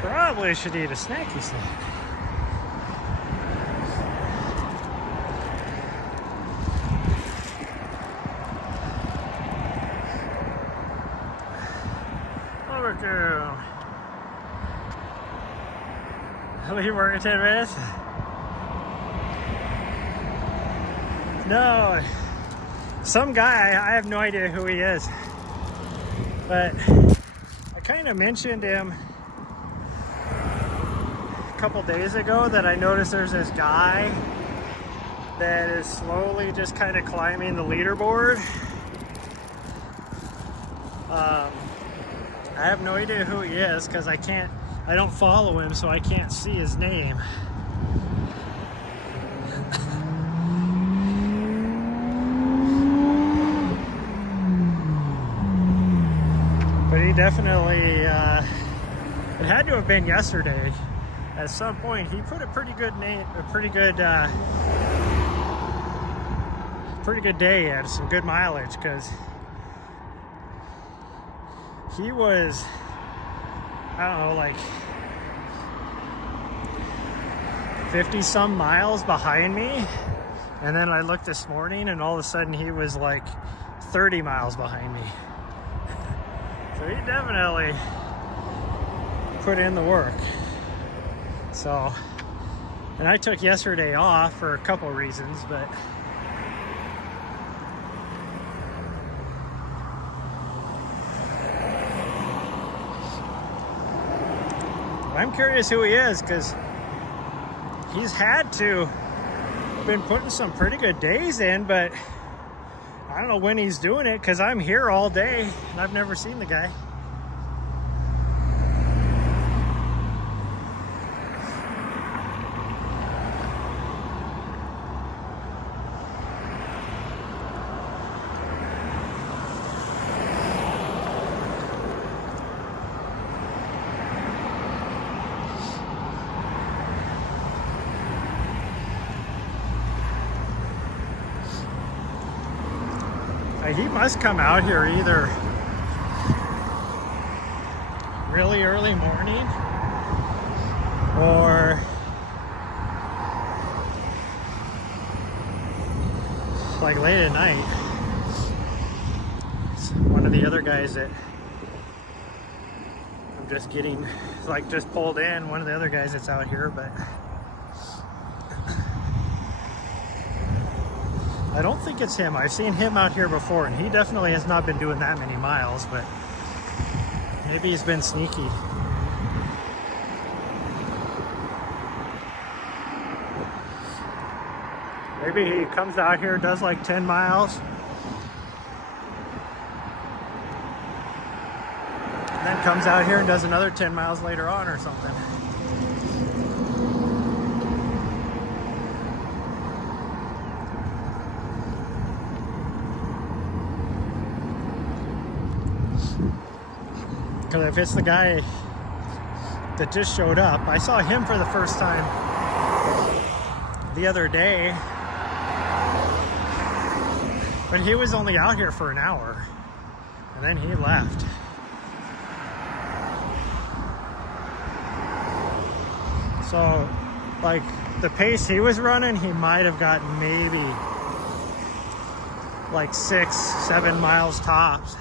Probably should eat a snacky snack. Over to. Will you work in 10 minutes? No, some guy, I have no idea who he is, but I kind of mentioned him a couple days ago that I noticed there's this guy that is slowly just kind of climbing the leaderboard. I have no idea who he is because I don't follow him, so I can't see his name. But he definitely, it had to have been yesterday. At some point, he put a pretty good day in, some good mileage, because he was, I don't know, like 50 some miles behind me. And then I looked this morning and all of a sudden he was like 30 miles behind me. So he definitely put in the work. So, and I took yesterday off for a couple reasons, but I'm curious who he is, because he's had to been putting some pretty good days in, but I don't know when he's doing it because I'm here all day and I've never seen the guy. He must come out here either really early morning or like late at night. It's one of the other guys that I'm just getting, like, just pulled in, one of the other guys that's out here, but I don't think it's him. I've seen him out here before, and he definitely has not been doing that many miles, but maybe he's been sneaky. Maybe he comes out here, does like 10 miles, and then comes out here and does another 10 miles later on or something. Because if it's the guy that just showed up, I saw him for the first time the other day, but he was only out here for an hour and then he left. So, like, the pace he was running, he might have gotten maybe like 6-7 miles tops.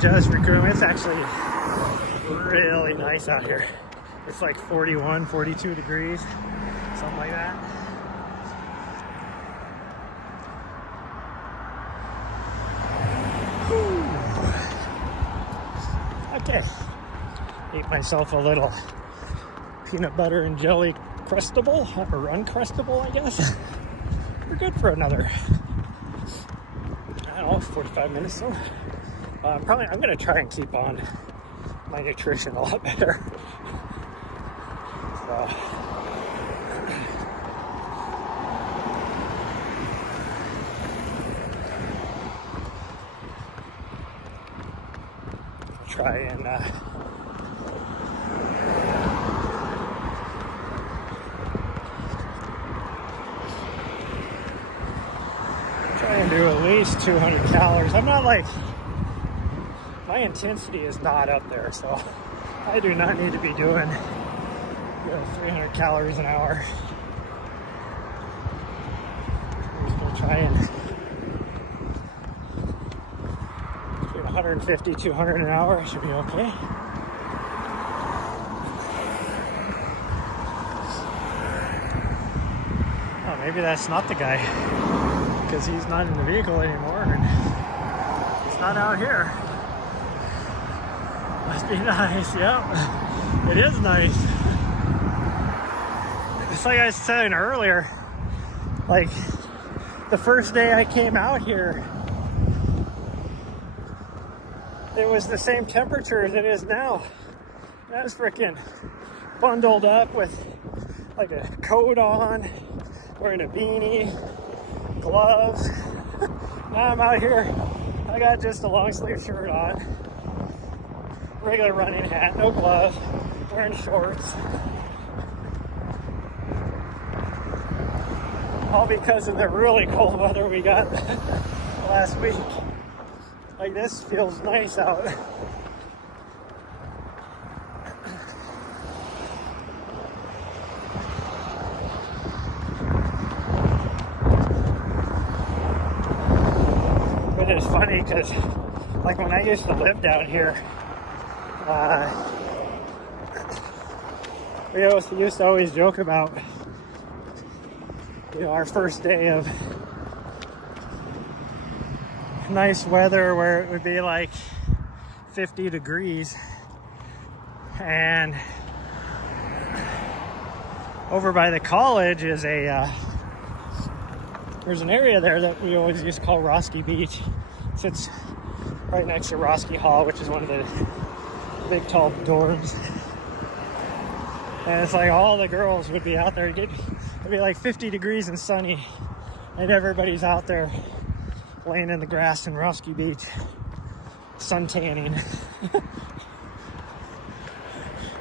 Just recruiting. It's actually really nice out here. It's like 41, 42 degrees, something like that. Whew. Okay, ate myself a little peanut butter and jelly crustable, or uncrustable, I guess. We're good for another, I don't know, 45 minutes so. I'm going to try and keep on my nutrition a lot better. So, try and least 200 calories. I'm not like, my intensity is not up there, so I do not need to be doing 300 calories an hour. I'm just gonna try and do 150, 200 an hour. I should be okay. Oh, maybe that's not the guy, because he's not in the vehicle anymore and he's not out here. Must be nice. Yep, it is nice. It's like I was saying earlier, like the first day I came out here, it was the same temperature as it is now. I was freaking bundled up with like a coat on, wearing a beanie, gloves. Now I'm out here, I got just a long sleeve shirt on, regular running hat, no gloves, wearing shorts. All because of the really cold weather we got last week. Like, this feels nice out. But it's funny because, like, when I used to live down here, we used to always joke about, you know, our first day of nice weather where it would be like 50 degrees, and over by the college is there's an area there that we always used to call Roski Beach. It sits right next to Roski Hall, which is one of the big tall dorms, and it's like all the girls would be out there. It'd be like 50 degrees and sunny, and everybody's out there laying in the grass in Roski Beach, sun tanning.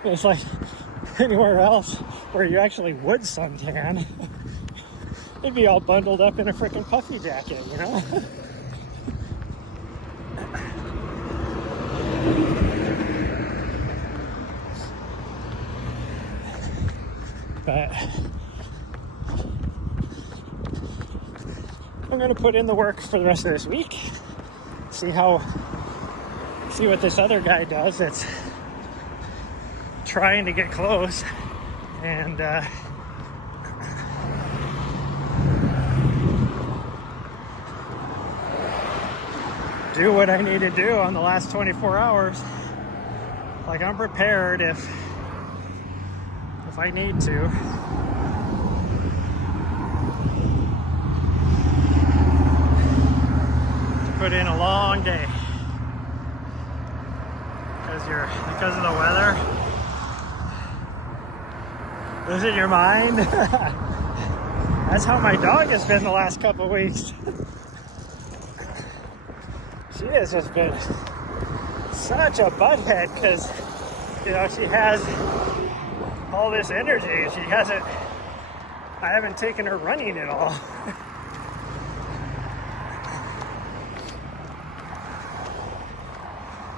It's like anywhere else where you actually would suntan, it'd be all bundled up in a freaking puffy jacket, you know? But I'm gonna put in the work for the rest of this week. See what this other guy does that's trying to get close, and do what I need to do on the last 24 hours. Like, I'm prepared if I need to. Put in a long day because of the weather. Losing your mind. That's how my dog has been the last couple of weeks. She has just been such a butthead because, you know, she has all this energy. I haven't taken her running at all.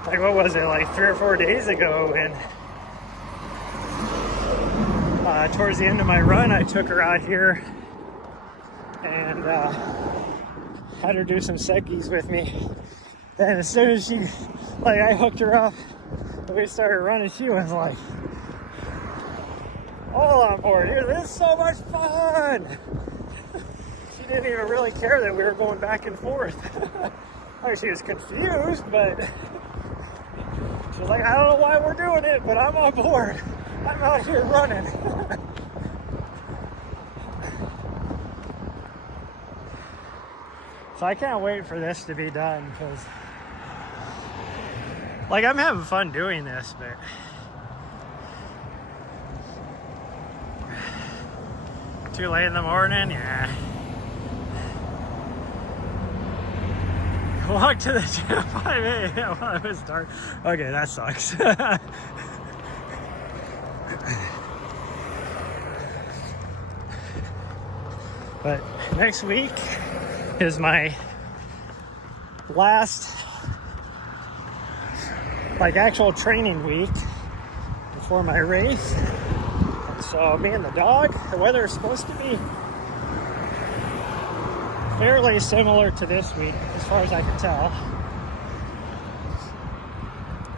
Like, what was it, like 3 or 4 days ago, and towards the end of my run, I took her out here and had her do some seggies with me. And as soon as I hooked her up and we started running, she was like, all on board. This is so much fun. She didn't even really care that we were going back and forth. Like, she was confused, but she was like, I don't know why we're doing it, but I'm on board. I'm out here running. So I can't wait for this to be done, because, like, I'm having fun doing this, but too late in the morning, yeah. Walk to the gym 5 a.m. while it was dark. Okay, that sucks. But next week is my last, like, actual training week before my race. And so me and the dog, the weather is supposed to be fairly similar to this week as far as I can tell.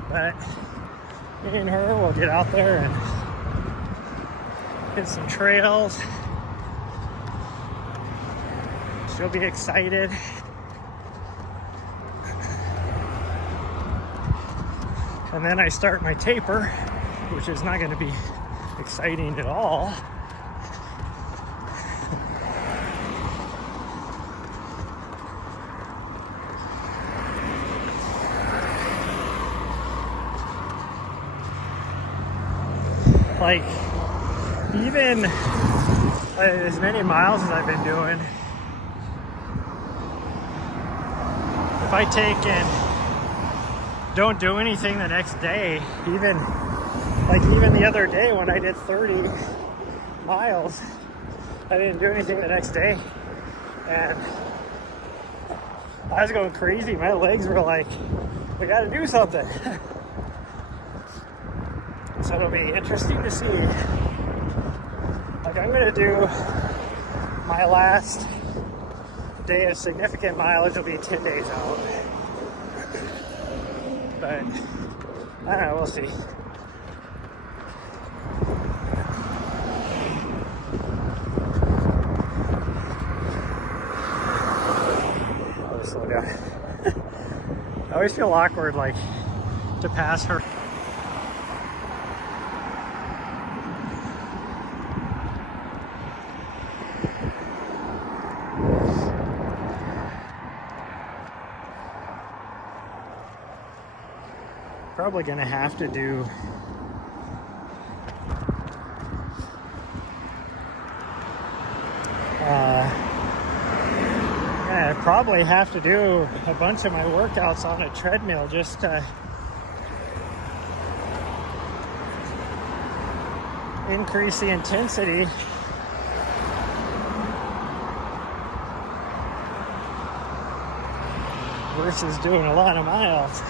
But me and her will get out there and hit some trails. She'll be excited. And then I start my taper, which is not going to be exciting at all. Like, even as many miles as I've been doing, if I take and don't do anything the next day, even the other day when I did 30 miles, I didn't do anything the next day, and I was going crazy. My legs were like, we got to do something. So it'll be interesting to see. Like, I'm gonna do my last day of significant mileage will be 10 days out. But I don't know, we'll see. I'll just slow down. I always feel awkward, like, to pass her. Probably gonna have to do I probably have to do a bunch of my workouts on a treadmill just to increase the intensity. Versus doing a lot of miles.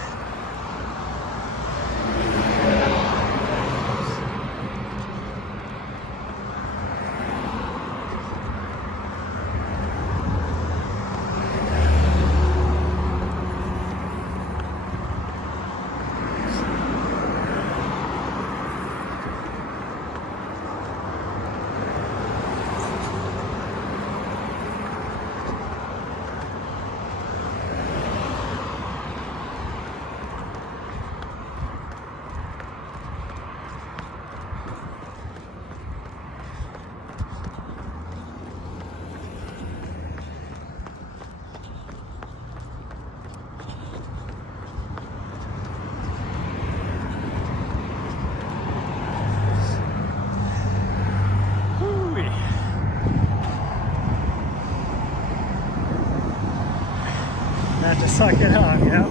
Have to suck it up, yeah.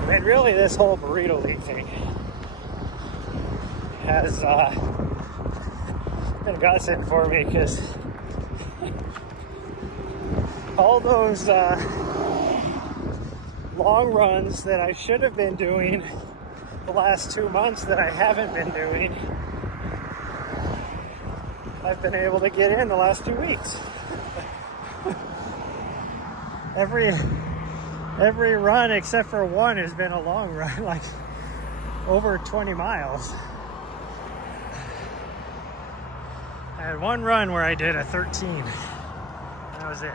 I mean, really, this whole Burrito League thing has been a godsend for me, because all those long runs that I should have been doing the last 2 months that I haven't been doing, I've been able to get in the last 2 weeks. Every run except for one has been a long run, like over 20 miles. I had one run where I did a 13. That was it.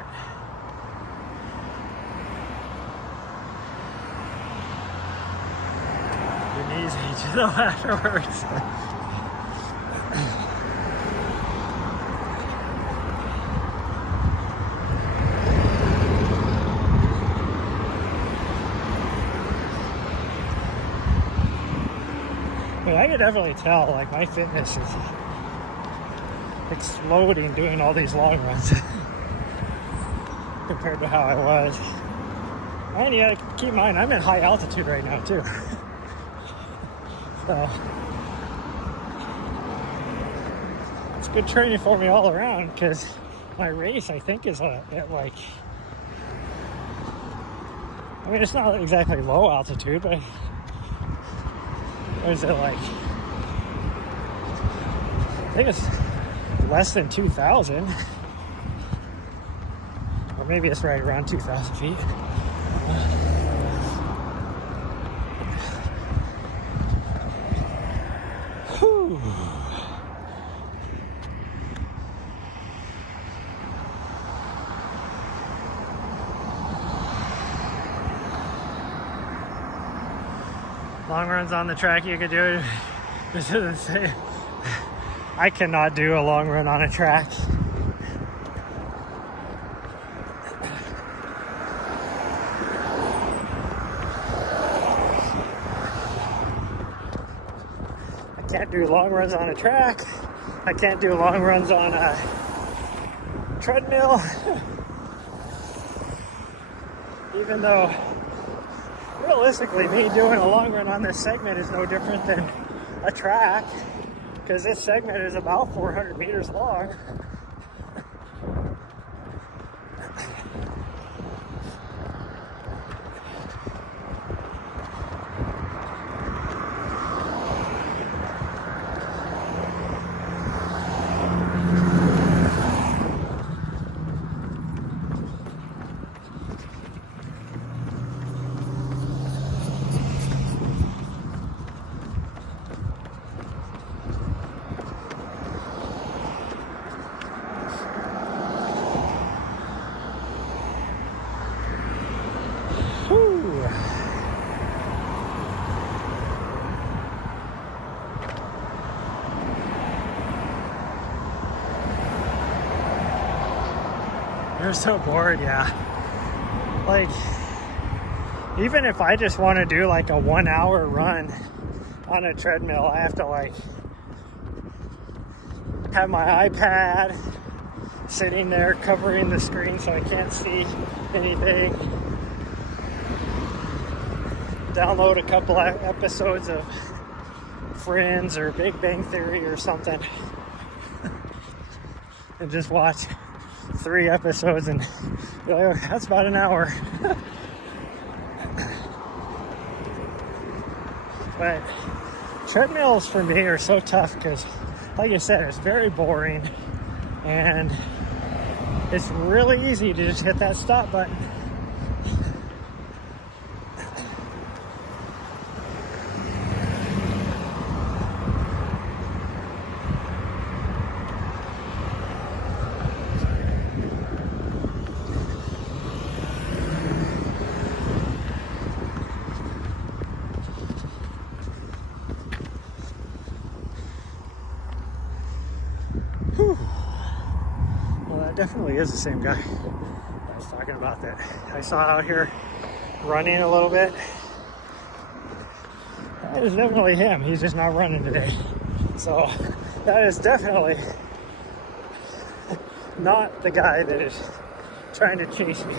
knees age though afterwards. I mean, I could definitely tell, like, my fitness is exploding doing all these long runs compared to how I was. And you gotta keep in mind, I'm in high altitude right now too. So it's good training for me all around, because my race, I think, is at like, I mean, it's not exactly low altitude, but what is it like? I think it's less than 2,000. Or maybe it's right around 2,000 feet. Whew. Long runs on the track you could do. This isn't safe. I cannot do a long run on a track. I can't do long runs on a track. I can't do long runs on a treadmill. Even though realistically, me doing a long run on this segment is no different than a track, because this segment is about 400 meters long. You're so bored, yeah. Like, even if I just want to do like a 1 hour run on a treadmill, I have to like have my iPad sitting there covering the screen so I can't see anything. Download a couple episodes of Friends or Big Bang Theory or something and just watch 3 episodes and be like, oh, that's about an hour. But treadmills for me are so tough because, like I said, it's very boring and it's really easy to just hit that stop button. Well, that definitely is the same guy I was talking about that I saw out here running a little bit. That is definitely him. He's just not running today. So that is definitely not the guy that is trying to chase me.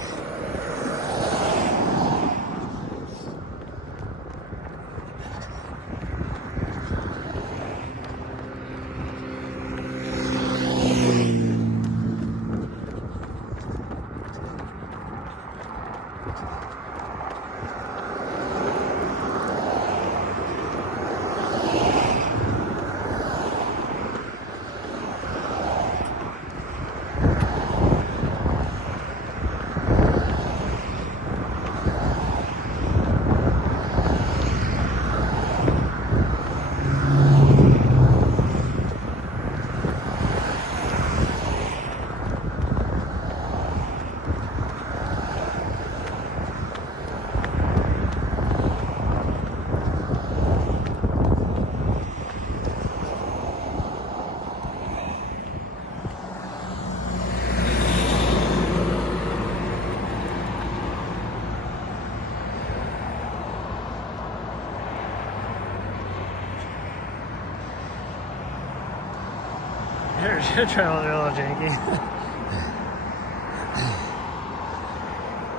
Your trails are a little janky.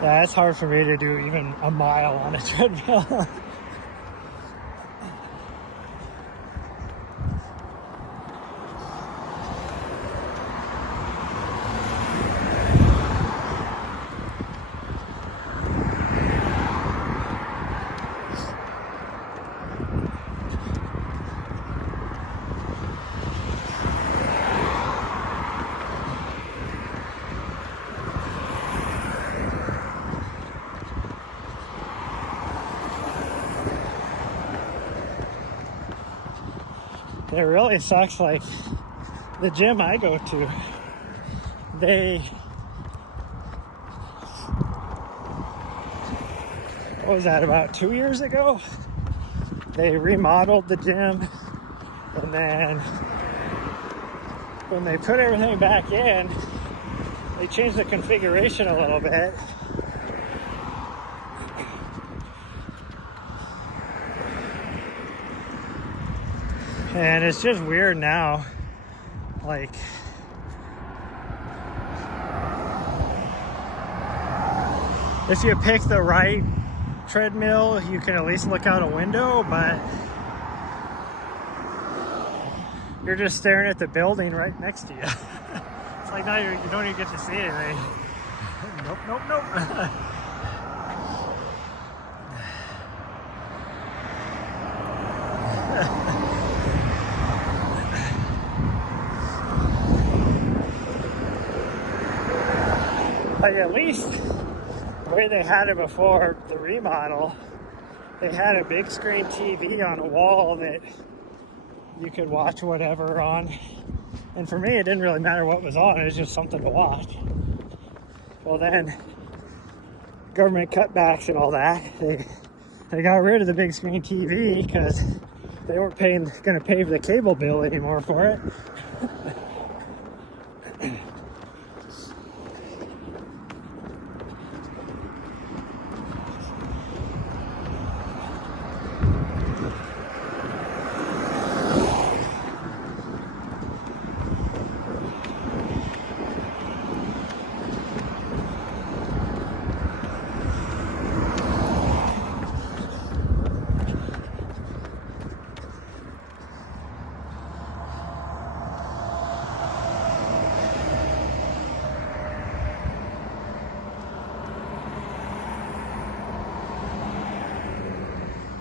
Yeah, it's hard for me to do even a mile on a treadmill. It really sucks, like the gym I go to, what was that, about 2 years ago? They remodeled the gym, and then when they put everything back in, they changed the configuration a little bit. And it's just weird now, like, if you pick the right treadmill, you can at least look out a window, but you're just staring at the building right next to you. It's like now you don't even get to see anything. Nope, nope, nope. Like, at least the way they had it before the remodel, they had a big screen TV on a wall that you could watch whatever on. And for me, it didn't really matter what was on, it was just something to watch. Well, then government cutbacks and all that, they got rid of the big screen TV because they weren't going to pay for the cable bill anymore for it.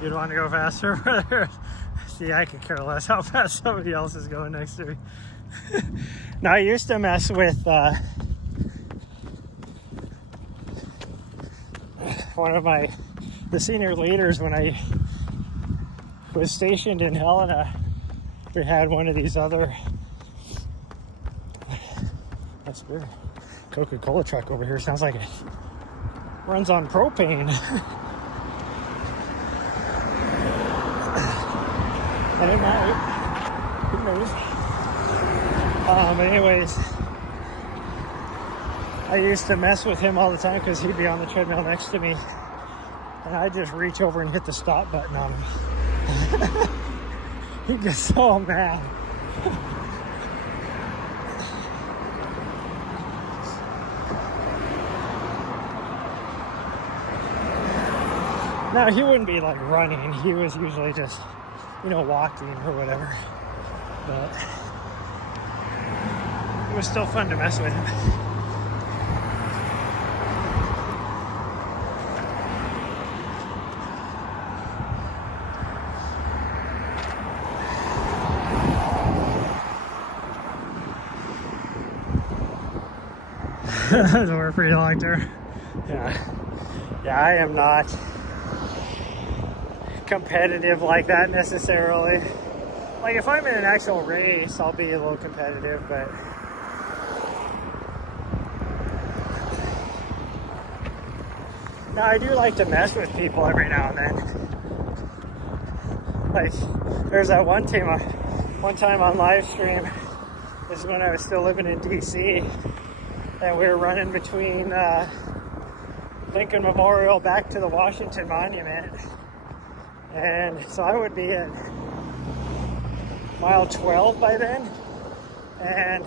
You'd want to go faster? See, I could care less how fast somebody else is going next to me. Now, I used to mess with one of the senior leaders when I was stationed in Helena. We had one of these other, that's weird, Coca-Cola truck over here. Sounds like it runs on propane. And it might. Who knows? But anyways, I used to mess with him all the time because he'd be on the treadmill next to me, and I'd just reach over and hit the stop button on him. He'd get so mad. Now, he wouldn't be like running. He was usually just, walking or whatever. But it was still fun to mess with him. We're pretty long there. Yeah, I am not competitive like that necessarily. Like, if I'm in an actual race, I'll be a little competitive, but no, I do like to mess with people every now and then. Like, there's that one time on live stream, this is when I was still living in DC, and we were running between Lincoln Memorial back to the Washington Monument. And so I would be at mile 12 by then. And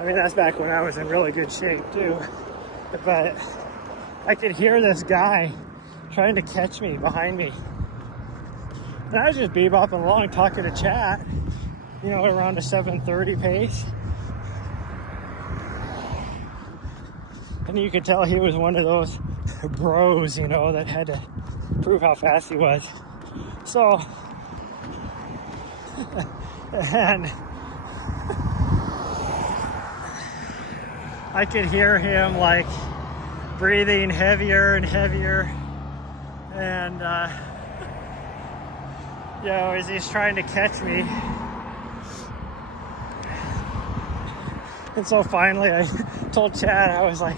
I mean, that's back when I was in really good shape too. But I could hear this guy trying to catch me behind me. And I was just bebopping along, talking to Chat, you know, around a 7:30 pace. And you could tell he was one of those bros, you know, that had to prove how fast he was. So, and I could hear him like breathing heavier and heavier. And, you know, as he's trying to catch me. And so finally I told Chad, I was like,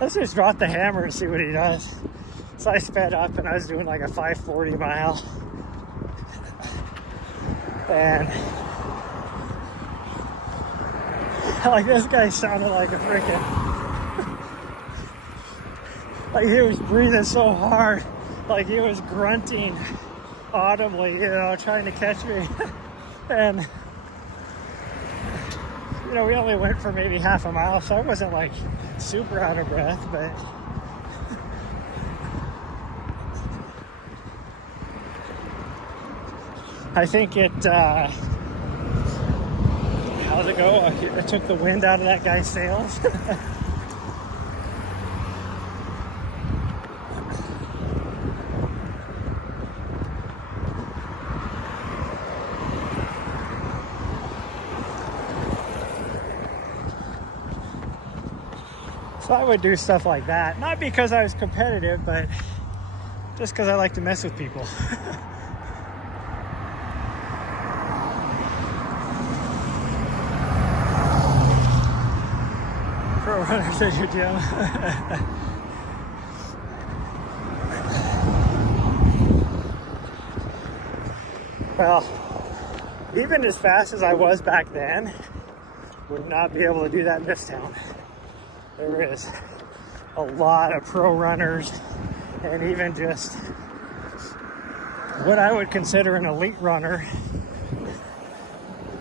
let's just drop the hammer and see what he does. So I sped up and I was doing like a 540 mile. And like this guy sounded like a freaking, like he was breathing so hard, like he was grunting audibly, you know, trying to catch me. And you know, we only went for maybe half a mile, so I wasn't like super out of breath, but I think it, how'd it go? I took the wind out of that guy's sails. So I would do stuff like that, not because I was competitive, but just because I like to mess with people. Pro runners at your gym. Well, even as fast as I was back then, would not be able to do that in this town. There is a lot of pro runners, and even just what I would consider an elite runner,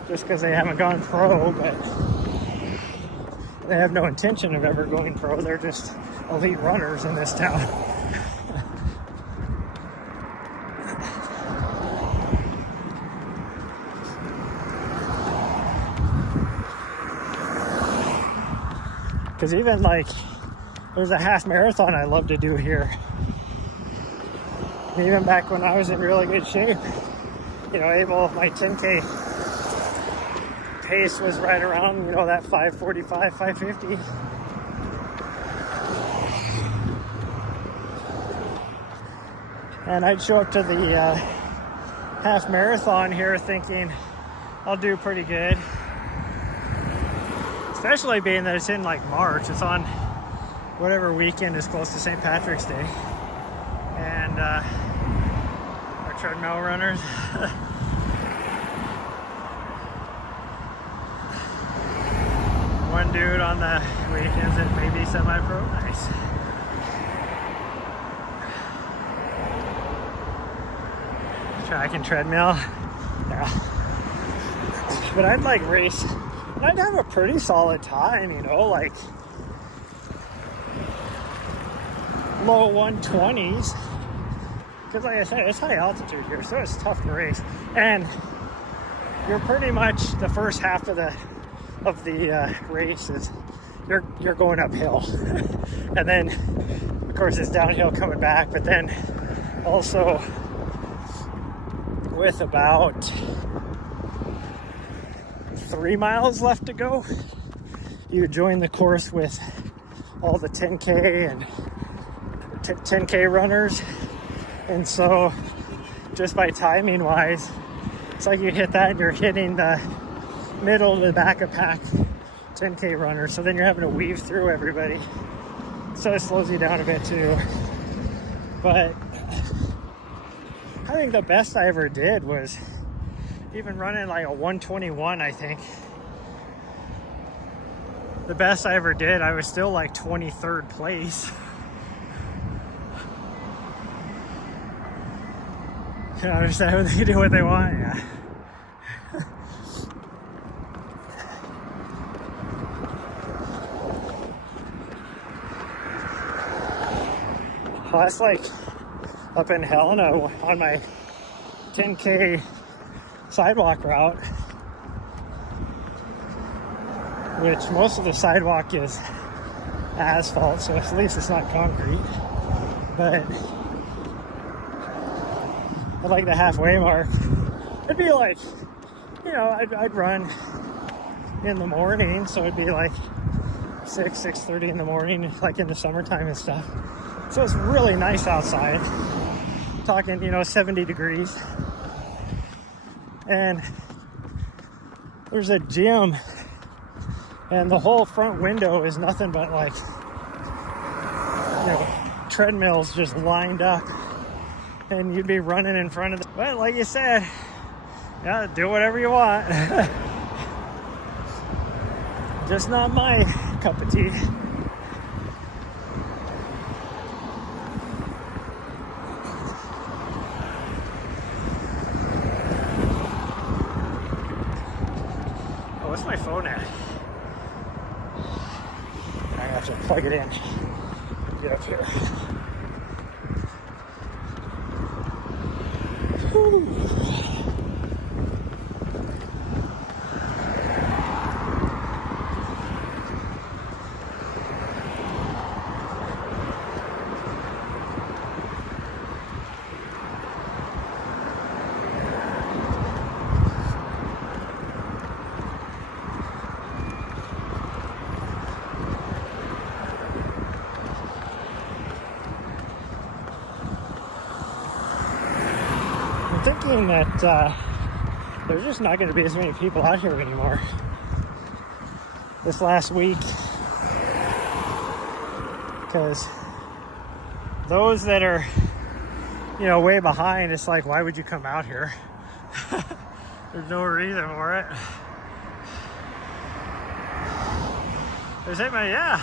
just because they haven't gone pro, but they have no intention of ever going pro. They're just elite runners in this town. Because even like, there's a half marathon I love to do here. Even back when I was in really good shape, you know, my 10K pace was right around, you know, that 5:45, 5:50. And I'd show up to the half marathon here thinking I'll do pretty good. Especially being that it's in like March. It's on whatever weekend is close to St. Patrick's Day. And our treadmill runners. One dude on the weekends that maybe semi-pro. Nice. Track and treadmill. Yeah. But I'd like race. And I'd have a pretty solid time, you know, like low 120s. Because like I said, it's high altitude here, so it's tough to race. And you're pretty much the first half of the race is you're going uphill. And then of course it's downhill coming back, but then also with about 3 miles left to go, you join the course with all the 10K and 10K runners. And so just by timing wise, it's like you hit that and you're hitting the middle to the back of pack 10K runners. So then you're having to weave through everybody. So it slows you down a bit too. But I think the best I ever did was even running like a 121, I think. The best I ever did, I was still like 23rd place. You know, just having to do what they want, yeah. Well, that's like up in Helena on my 10K sidewalk route, which most of the sidewalk is asphalt, so at least it's not concrete. But at like the halfway mark, it'd be like, you know, I'd run in the morning, so it'd be like 6:30 in the morning, like in the summertime and stuff. So it's really nice outside. Talking, you know, 70 degrees. And there's a gym, and the whole front window is nothing but like, you know, treadmills just lined up, and you'd be running in front of them. But like you said, yeah, do whatever you want. Just not my cup of tea. Oh, what's my phone at? I have to plug it in. Get up here. Whew. I'm thinking that there's just not going to be as many people out here anymore this last week, because those that are, you know, way behind, it's like, why would you come out here? There's no reason for it. There's it, yeah.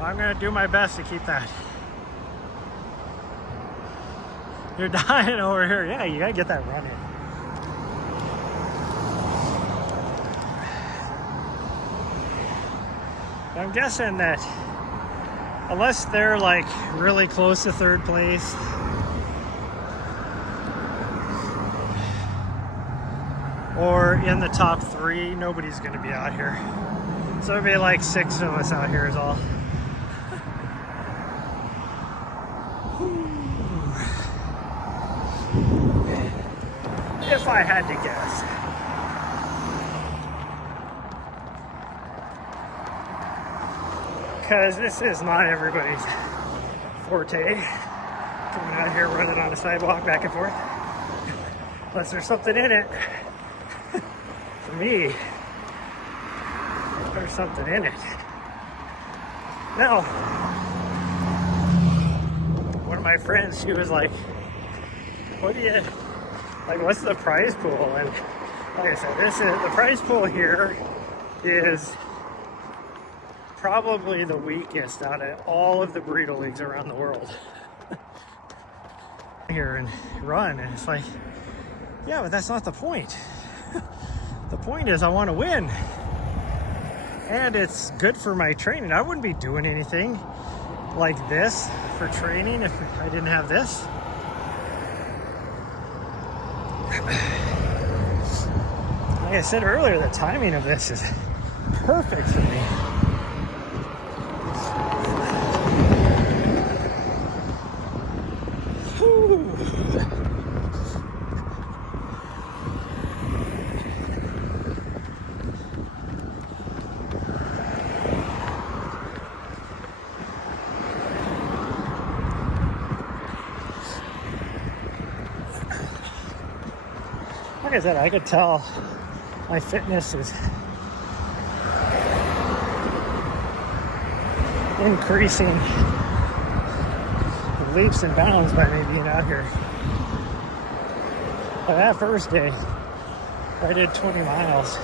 I'm going to do my best to keep that. You're dying over here. Yeah, you gotta get that running. I'm guessing that unless they're like really close to third place, or in the top 3, nobody's gonna be out here. So it'll be like 6 of us out here is all. If I had to guess. Because this is not everybody's forte. Coming out here running on a sidewalk back and forth. Unless there's something in it. For me, there's something in it. Now, one of my friends, she was like, what do you... like, what's the prize pool? And like I said, the prize pool here is probably the weakest out of all of the burrito leagues around the world. Here and run, and it's like, yeah, but that's not the point. The point is I want to win, and it's good for my training. I wouldn't be doing anything like this for training if I didn't have this. Like I said earlier, the timing of this is perfect for me. Whew. Like I said, I could tell my fitness is increasing leaps and bounds by me being out here. But that first day, I did 20 miles.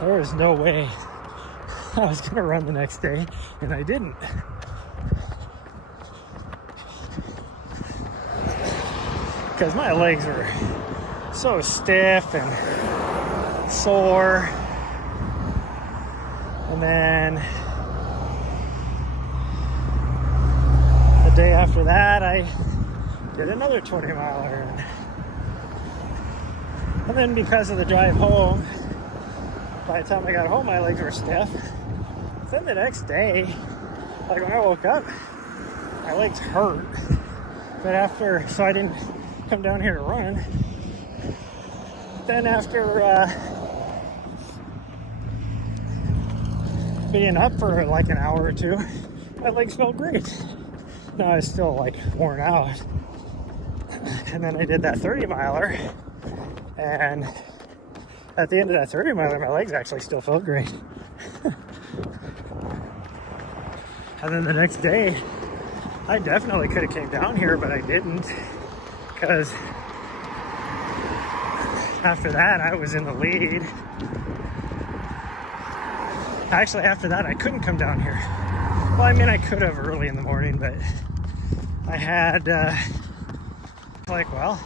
There was no way I was going to run the next day, and I didn't. Because my legs were so stiff and sore, and then day after that, I did another 20-miler. And then because of the drive home, by the time I got home, my legs were stiff. Then the next day, like when I woke up, my legs hurt. But so I didn't come down here to run. Then after being up for like an hour or two, my legs felt great. Now I was still like worn out. And then I did that 30-miler, and at the end of that 30-miler, my legs actually still felt great. And then the next day, I definitely could have came down here, but I didn't, because after that, I was in the lead. Actually, after that, I couldn't come down here. Well, I mean, I could have early in the morning, but I had, well,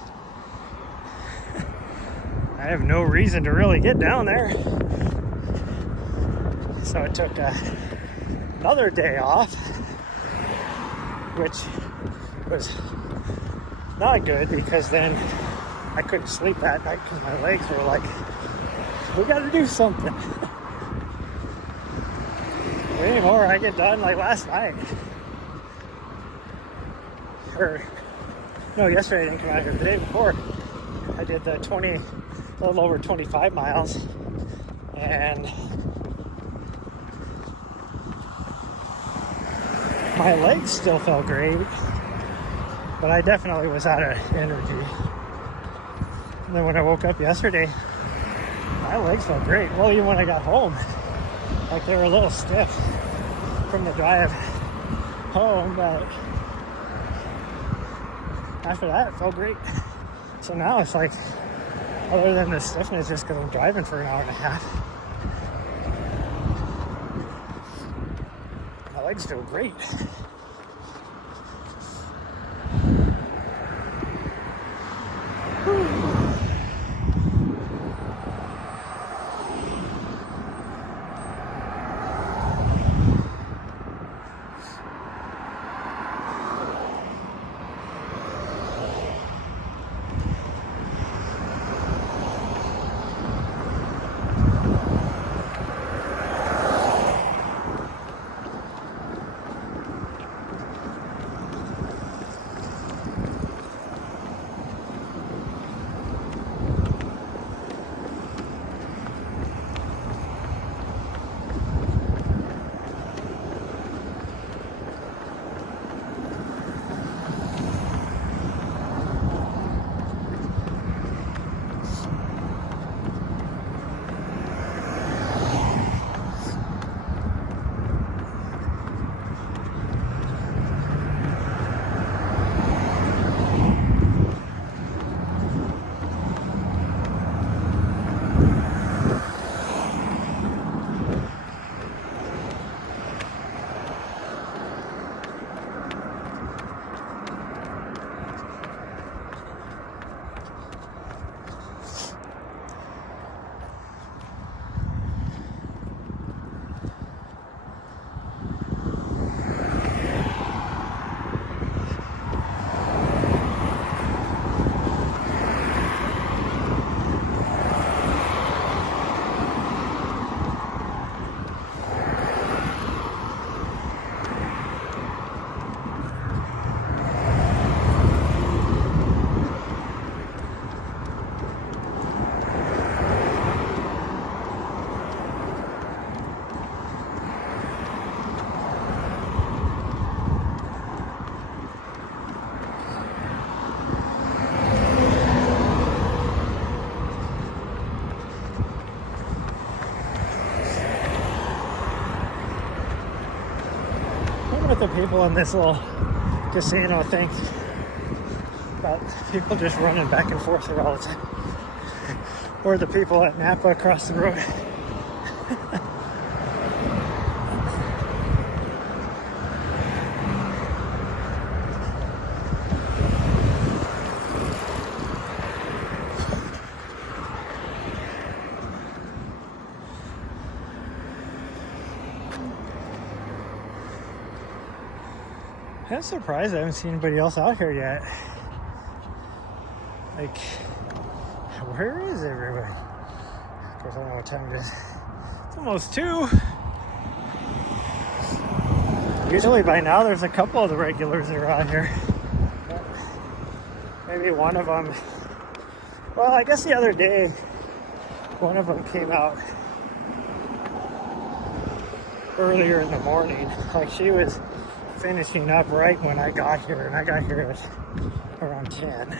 I have no reason to really get down there. So I took another day off, which was not good because then I couldn't sleep that night because my legs were like, we got to do something. But anymore, I get done like last night. No, yesterday I didn't come out here. The day before, I did the a little over 25 miles, and my legs still felt great, but I definitely was out of energy. And then when I woke up yesterday, my legs felt great. Well, even when I got home, like they were a little stiff from the drive home, but after that, it felt great. So now it's like, other than the stiffness, just because I'm driving for an hour and a half, my legs feel great. What the people in this little casino think about people just running back and forth here all the time, or the people at Napa across the road. kind of surprised I haven't seen anybody else out here yet. Like, where is everybody? Of course, I don't know what time it is. It's almost 2. Usually by now there's a couple of the regulars that are out here. Maybe one of them. Well, I guess the other day, one of them came out earlier in the morning. Like, she was finishing up right when I got here, and I got here at around 10.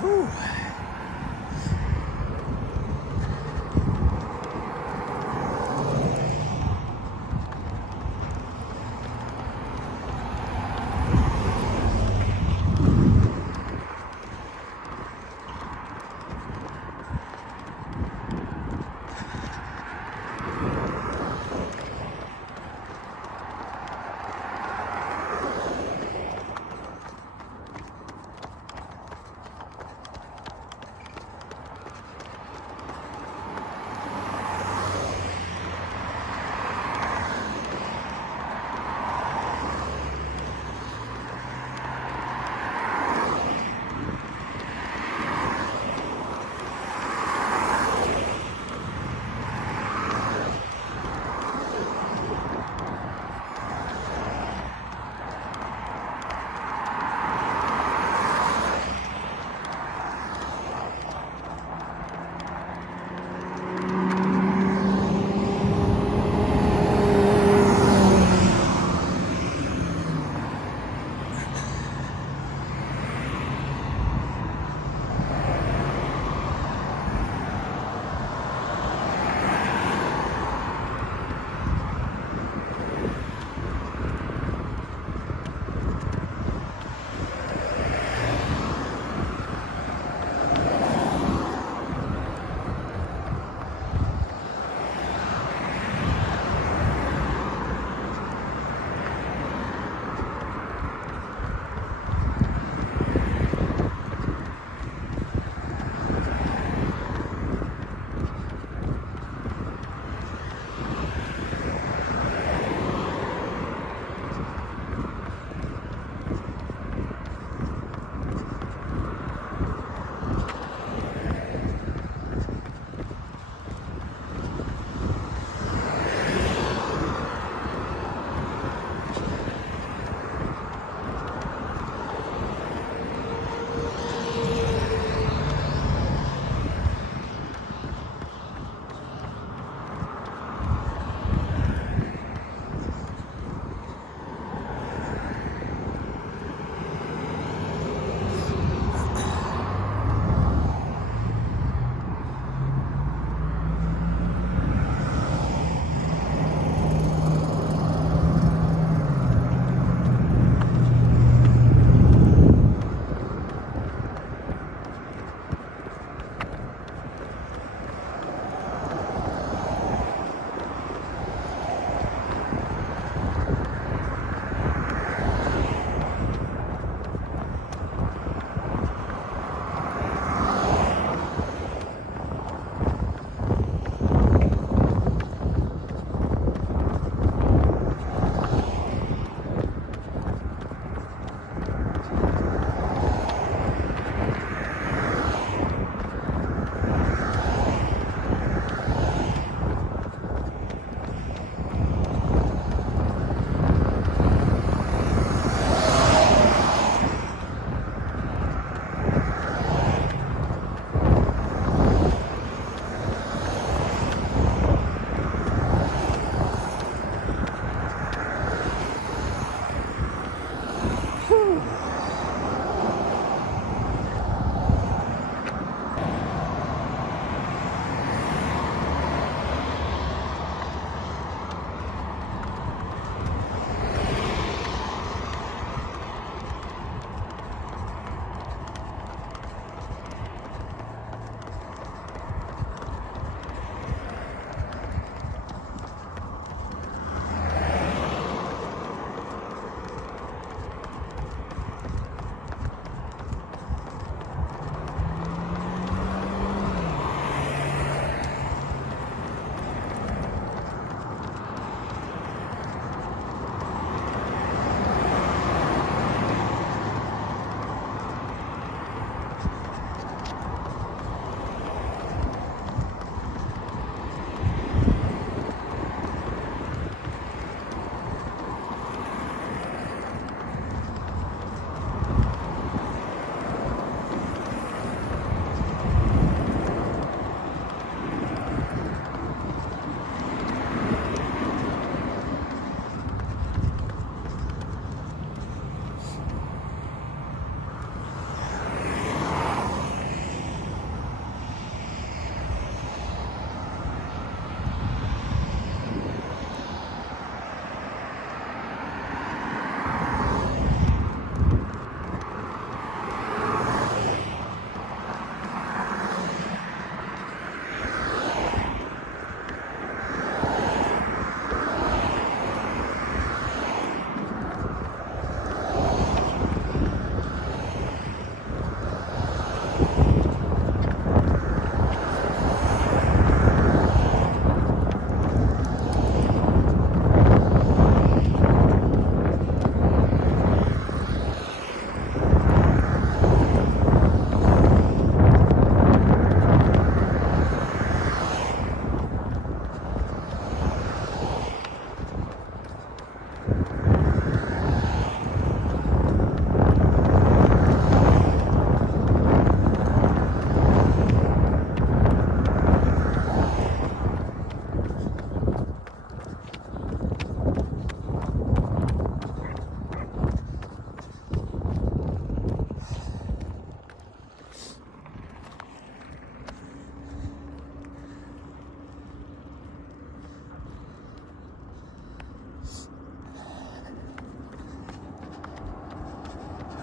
Whew.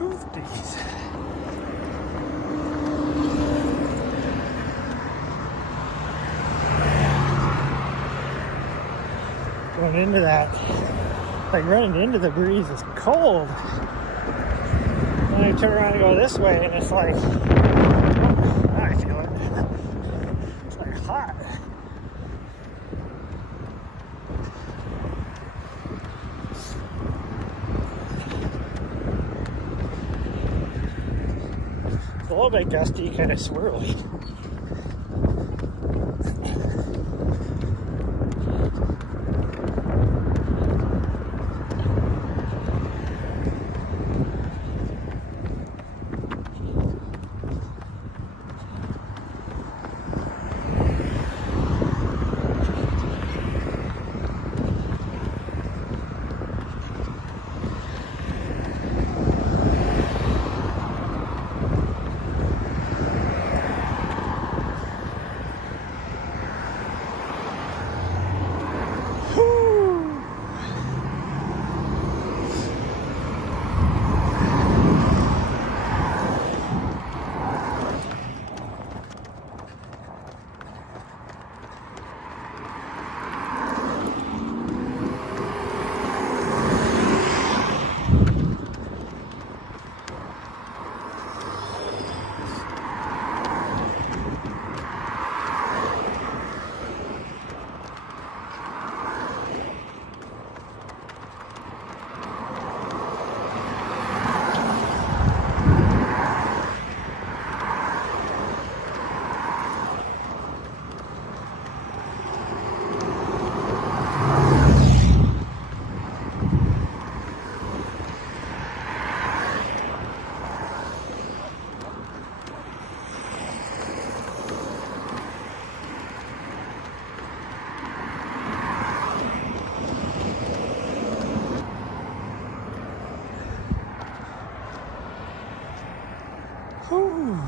Hoofties. Going into that, like running into the breeze is cold. And I turn around and go this way, and it's like, oh, now I feel it. It's like hot. It's a little bit gusty, kind of swirly. Whew.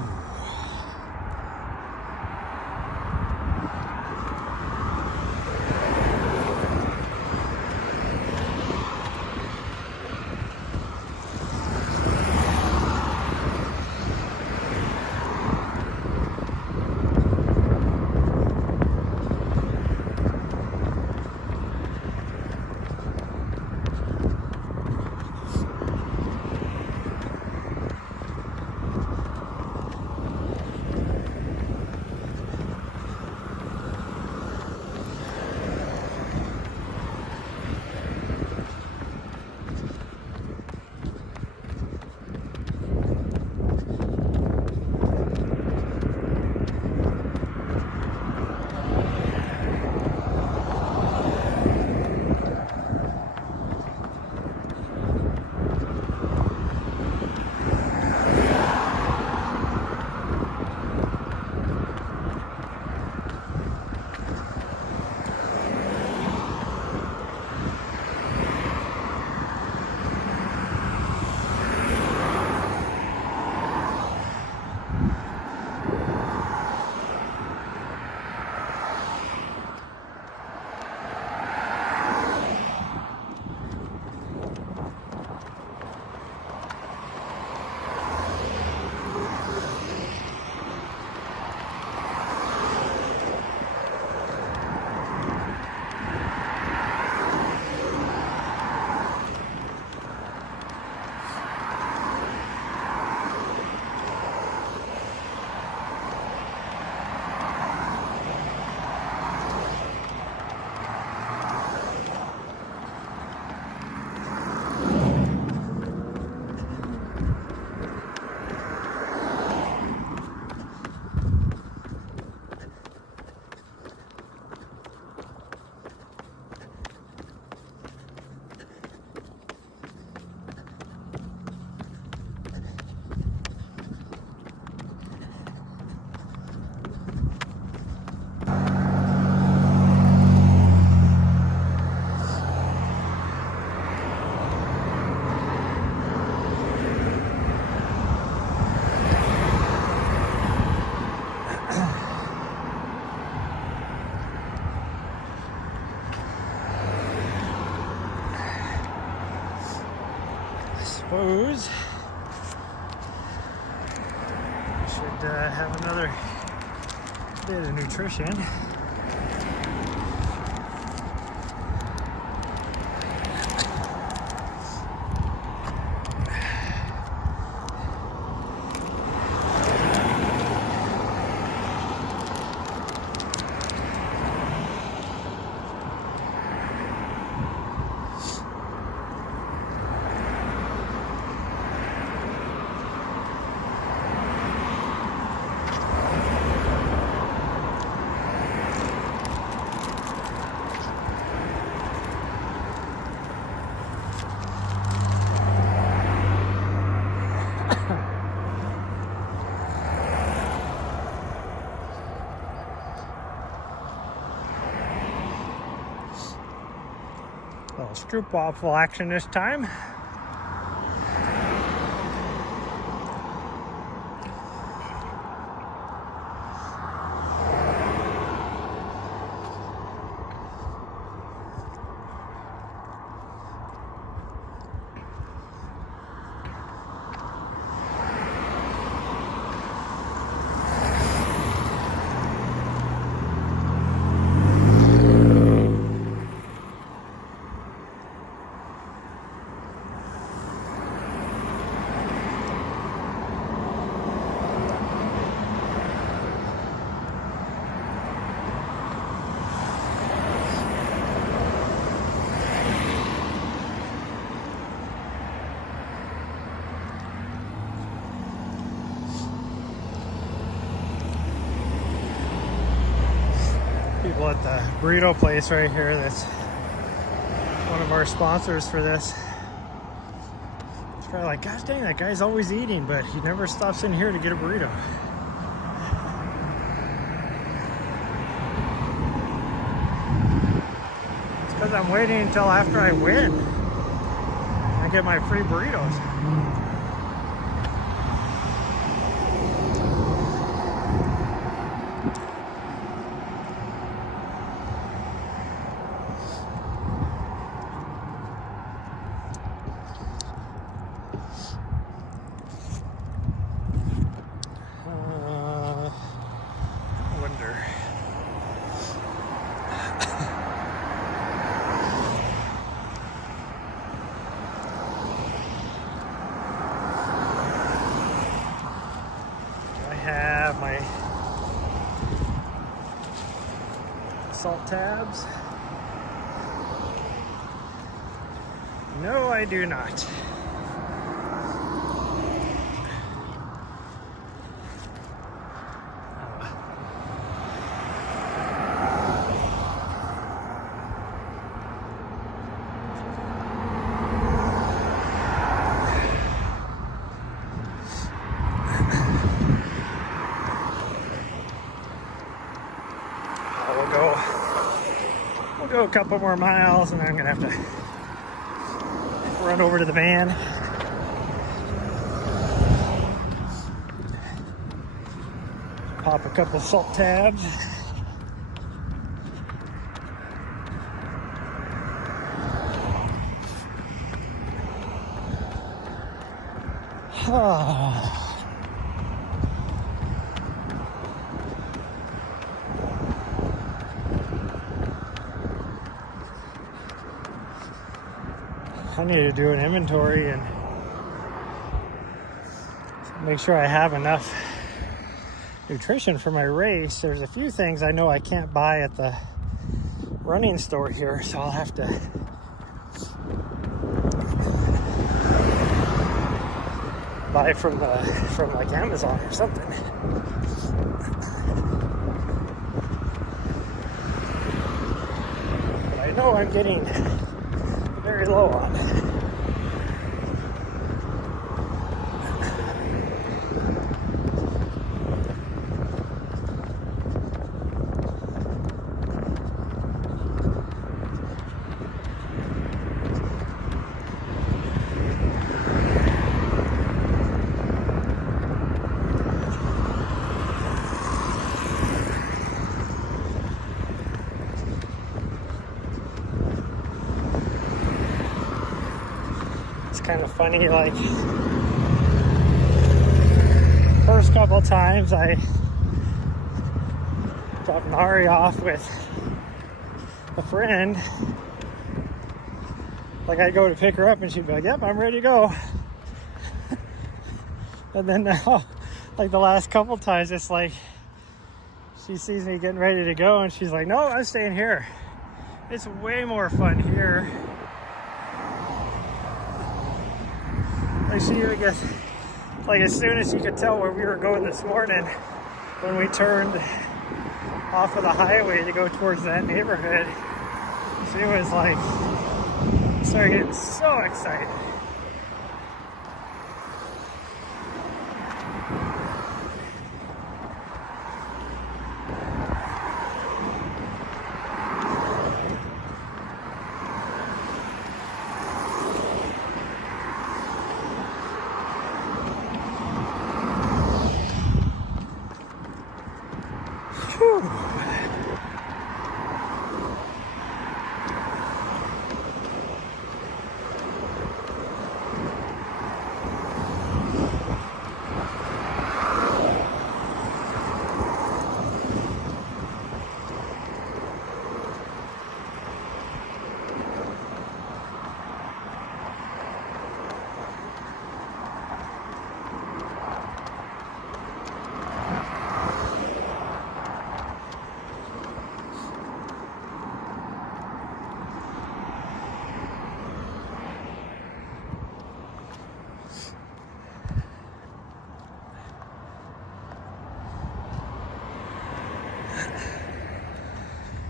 Should have another bit of nutrition. Little stroopwafel action this time. People at the burrito place right here, that's one of our sponsors for this. It's probably like, gosh dang, that guy's always eating, but he never stops in here to get a burrito. It's because I'm waiting until after I win. I get my free burritos. Have my salt tabs? No, I do not. We'll go a couple more miles and then I'm gonna have to run over to the van. Pop a couple salt tabs. Oh. I need to do an inventory and make sure I have enough nutrition for my race. There's a few things I know I can't buy at the running store here, so I'll have to buy from like Amazon or something. But I know I'm getting very low on it. Kind of funny, like first last couple times I dropped Nari off with a friend, like I'd go to pick her up and she'd be like, yep, I'm ready to go. And then now, like the last couple times, it's like she sees me getting ready to go and she's like, no, I'm staying here. It's way more fun here. Like she even gets, like as soon as you could tell where we were going this morning, when we turned off of the highway to go towards that neighborhood, she was like, started getting so excited. Whew.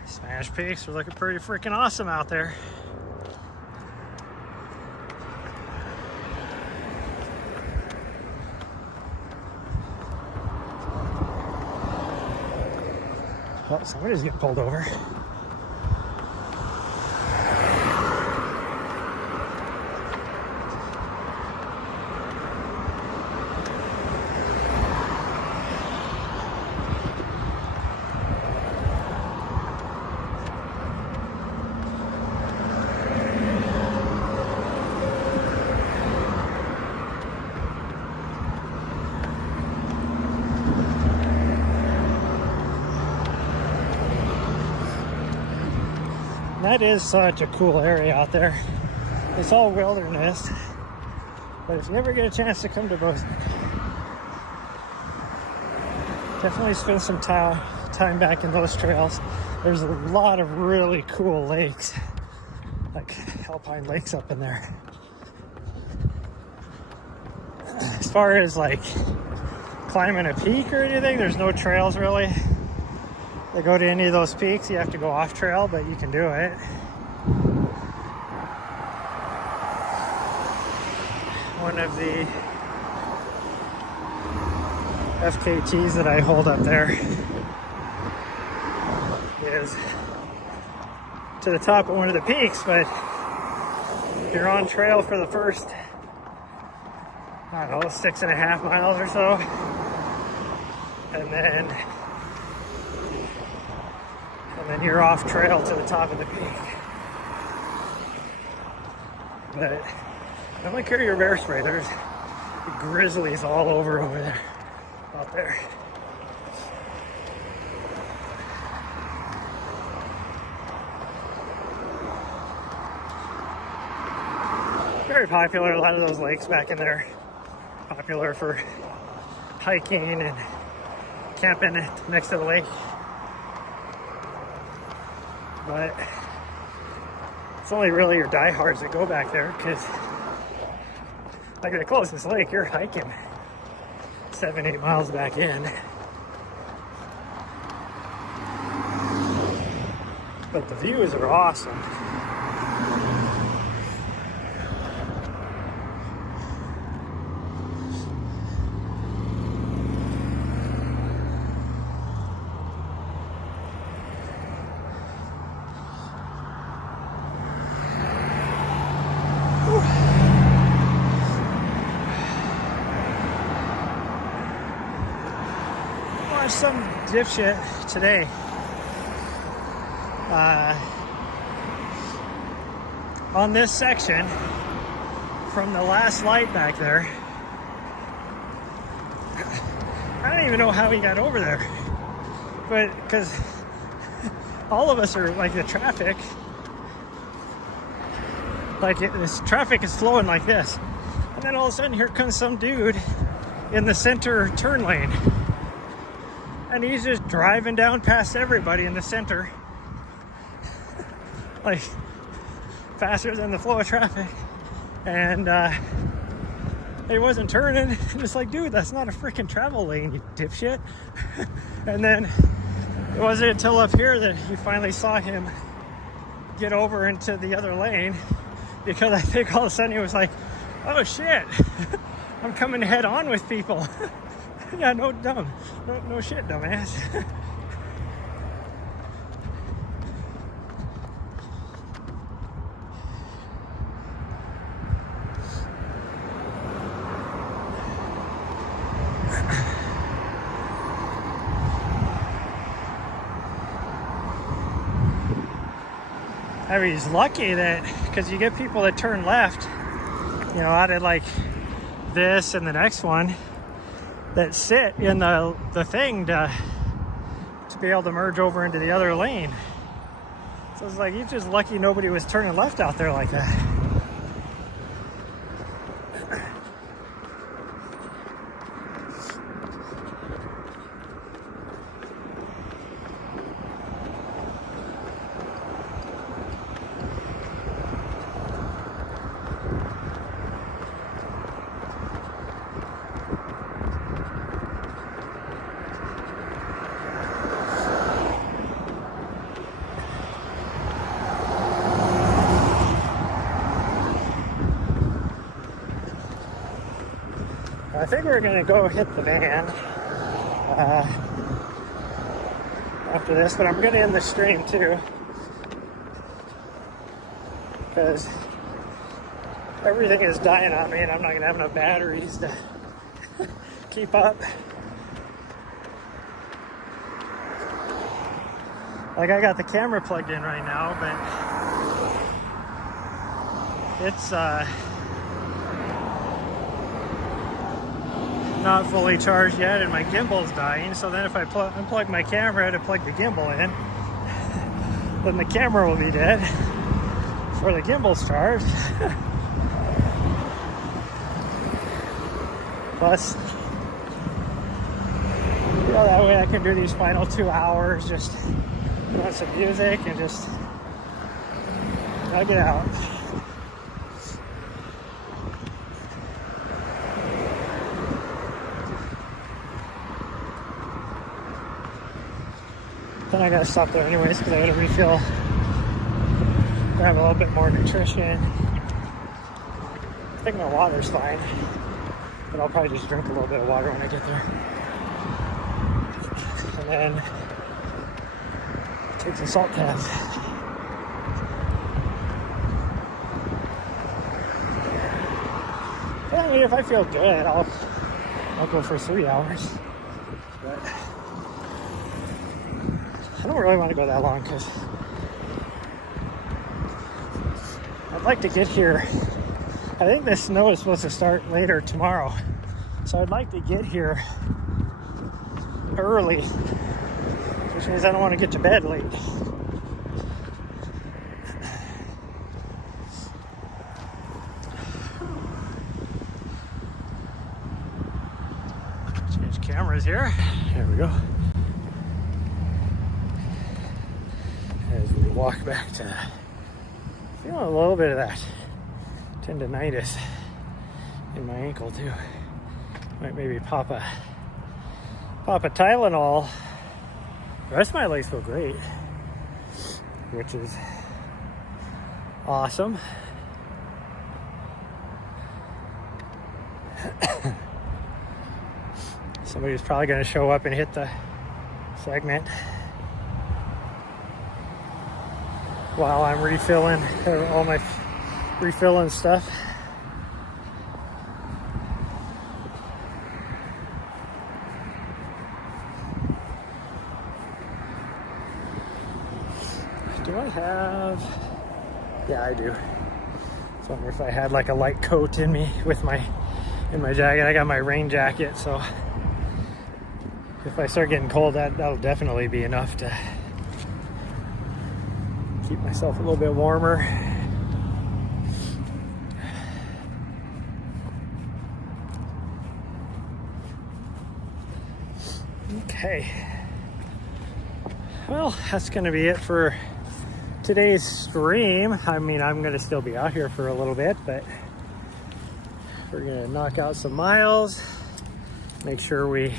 Smash Peaks are looking pretty freaking awesome out there. Oh, somebody's getting pulled over. That is such a cool area out there. It's all wilderness, but if you ever get a chance to come to Bozeman, definitely spend some time back in those trails. There's a lot of really cool lakes, like alpine lakes up in there. As far as like climbing a peak or anything, there's no trails really that go to any of those peaks. You have to go off trail, but you can do it. One of the FKTs that I hold up there is to the top of one of the peaks, but you're on trail for the first, I don't know, 6.5 miles or so, and then you're off trail to the top of the peak. But don't carry your bear spray. There's grizzlies all over there, out there. Very popular. A lot of those lakes back in there, popular for hiking and camping next to the lake. But it's only really your diehards that go back there, because like the closest lake, you're hiking 7-8 miles back in. But the views are awesome. Some dipshit today on this section from the last light back there. even know how he got over there. But because all of us are like the traffic. Like this traffic is flowing like this. And then all of a sudden here comes some dude in the center turn lane. And he's just driving down past everybody in the center. Like faster than the flow of traffic. And he wasn't turning. It's like, dude, that's not a freaking travel lane, you dipshit. And then it wasn't until up here that you finally saw him get over into the other lane, because I think all of a sudden he was like, oh shit, I'm coming head on with people. Yeah, no shit, dumbass. I mean, he's lucky that, because you get people that turn left, you know, out of like this and the next one, that sit in the thing to be able to merge over into the other lane. So it's like, he's just lucky nobody was turning left out there like that. I think we're gonna go hit the van after this, but I'm gonna end the stream too, because everything is dying on me and I'm not gonna have enough batteries to keep up. Like, I got the camera plugged in right now, but it's not fully charged yet, and my gimbal's dying. So then if I unplug my camera to plug the gimbal in, then the camera will be dead before the gimbal's charged. Plus, you know, that way I can do these final 2 hours just put some music and just tug it out. Then I gotta stop there anyways because I gotta refill, grab a little bit more nutrition. I think my water's fine, but I'll probably just drink a little bit of water when I get there. And then take some salt tabs. But I mean, if I feel good, I'll go for 3 hours. But I don't really want to go that long because I'd like to get here. I think the snow is supposed to start later tomorrow, so I'd like to get here early, which means I don't want to get to bed late. Change cameras here. There we go. As we walk back to, feeling a little bit of that tendonitis in my ankle too. Might maybe pop a Tylenol. The rest of my legs feel great, which is awesome. Somebody's probably going to show up and hit the segment while I'm refilling all my refilling stuff. Do I have? Yeah, I do. So I wonder if I had like a light coat in me with in my jacket. I got my rain jacket, so if I start getting cold, that'll definitely be enough to keep myself a little bit warmer. Okay. Well, that's going to be it for today's stream. I mean, I'm going to still be out here for a little bit, but we're going to knock out some miles, make sure we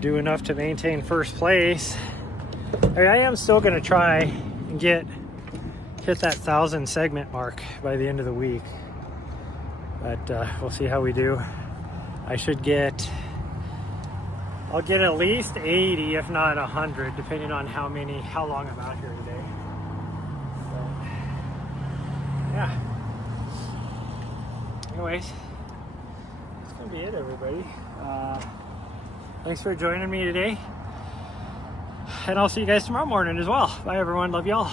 do enough to maintain first place. I am still going to try and hit that 1,000 segment mark by the end of the week, but we'll see how we do. I'll get at least 80, if not 100, depending on how long I'm out here today. But, yeah. Anyways, that's gonna be it, everybody. Thanks for joining me today, and I'll see you guys tomorrow morning as well. Bye, everyone. Love y'all.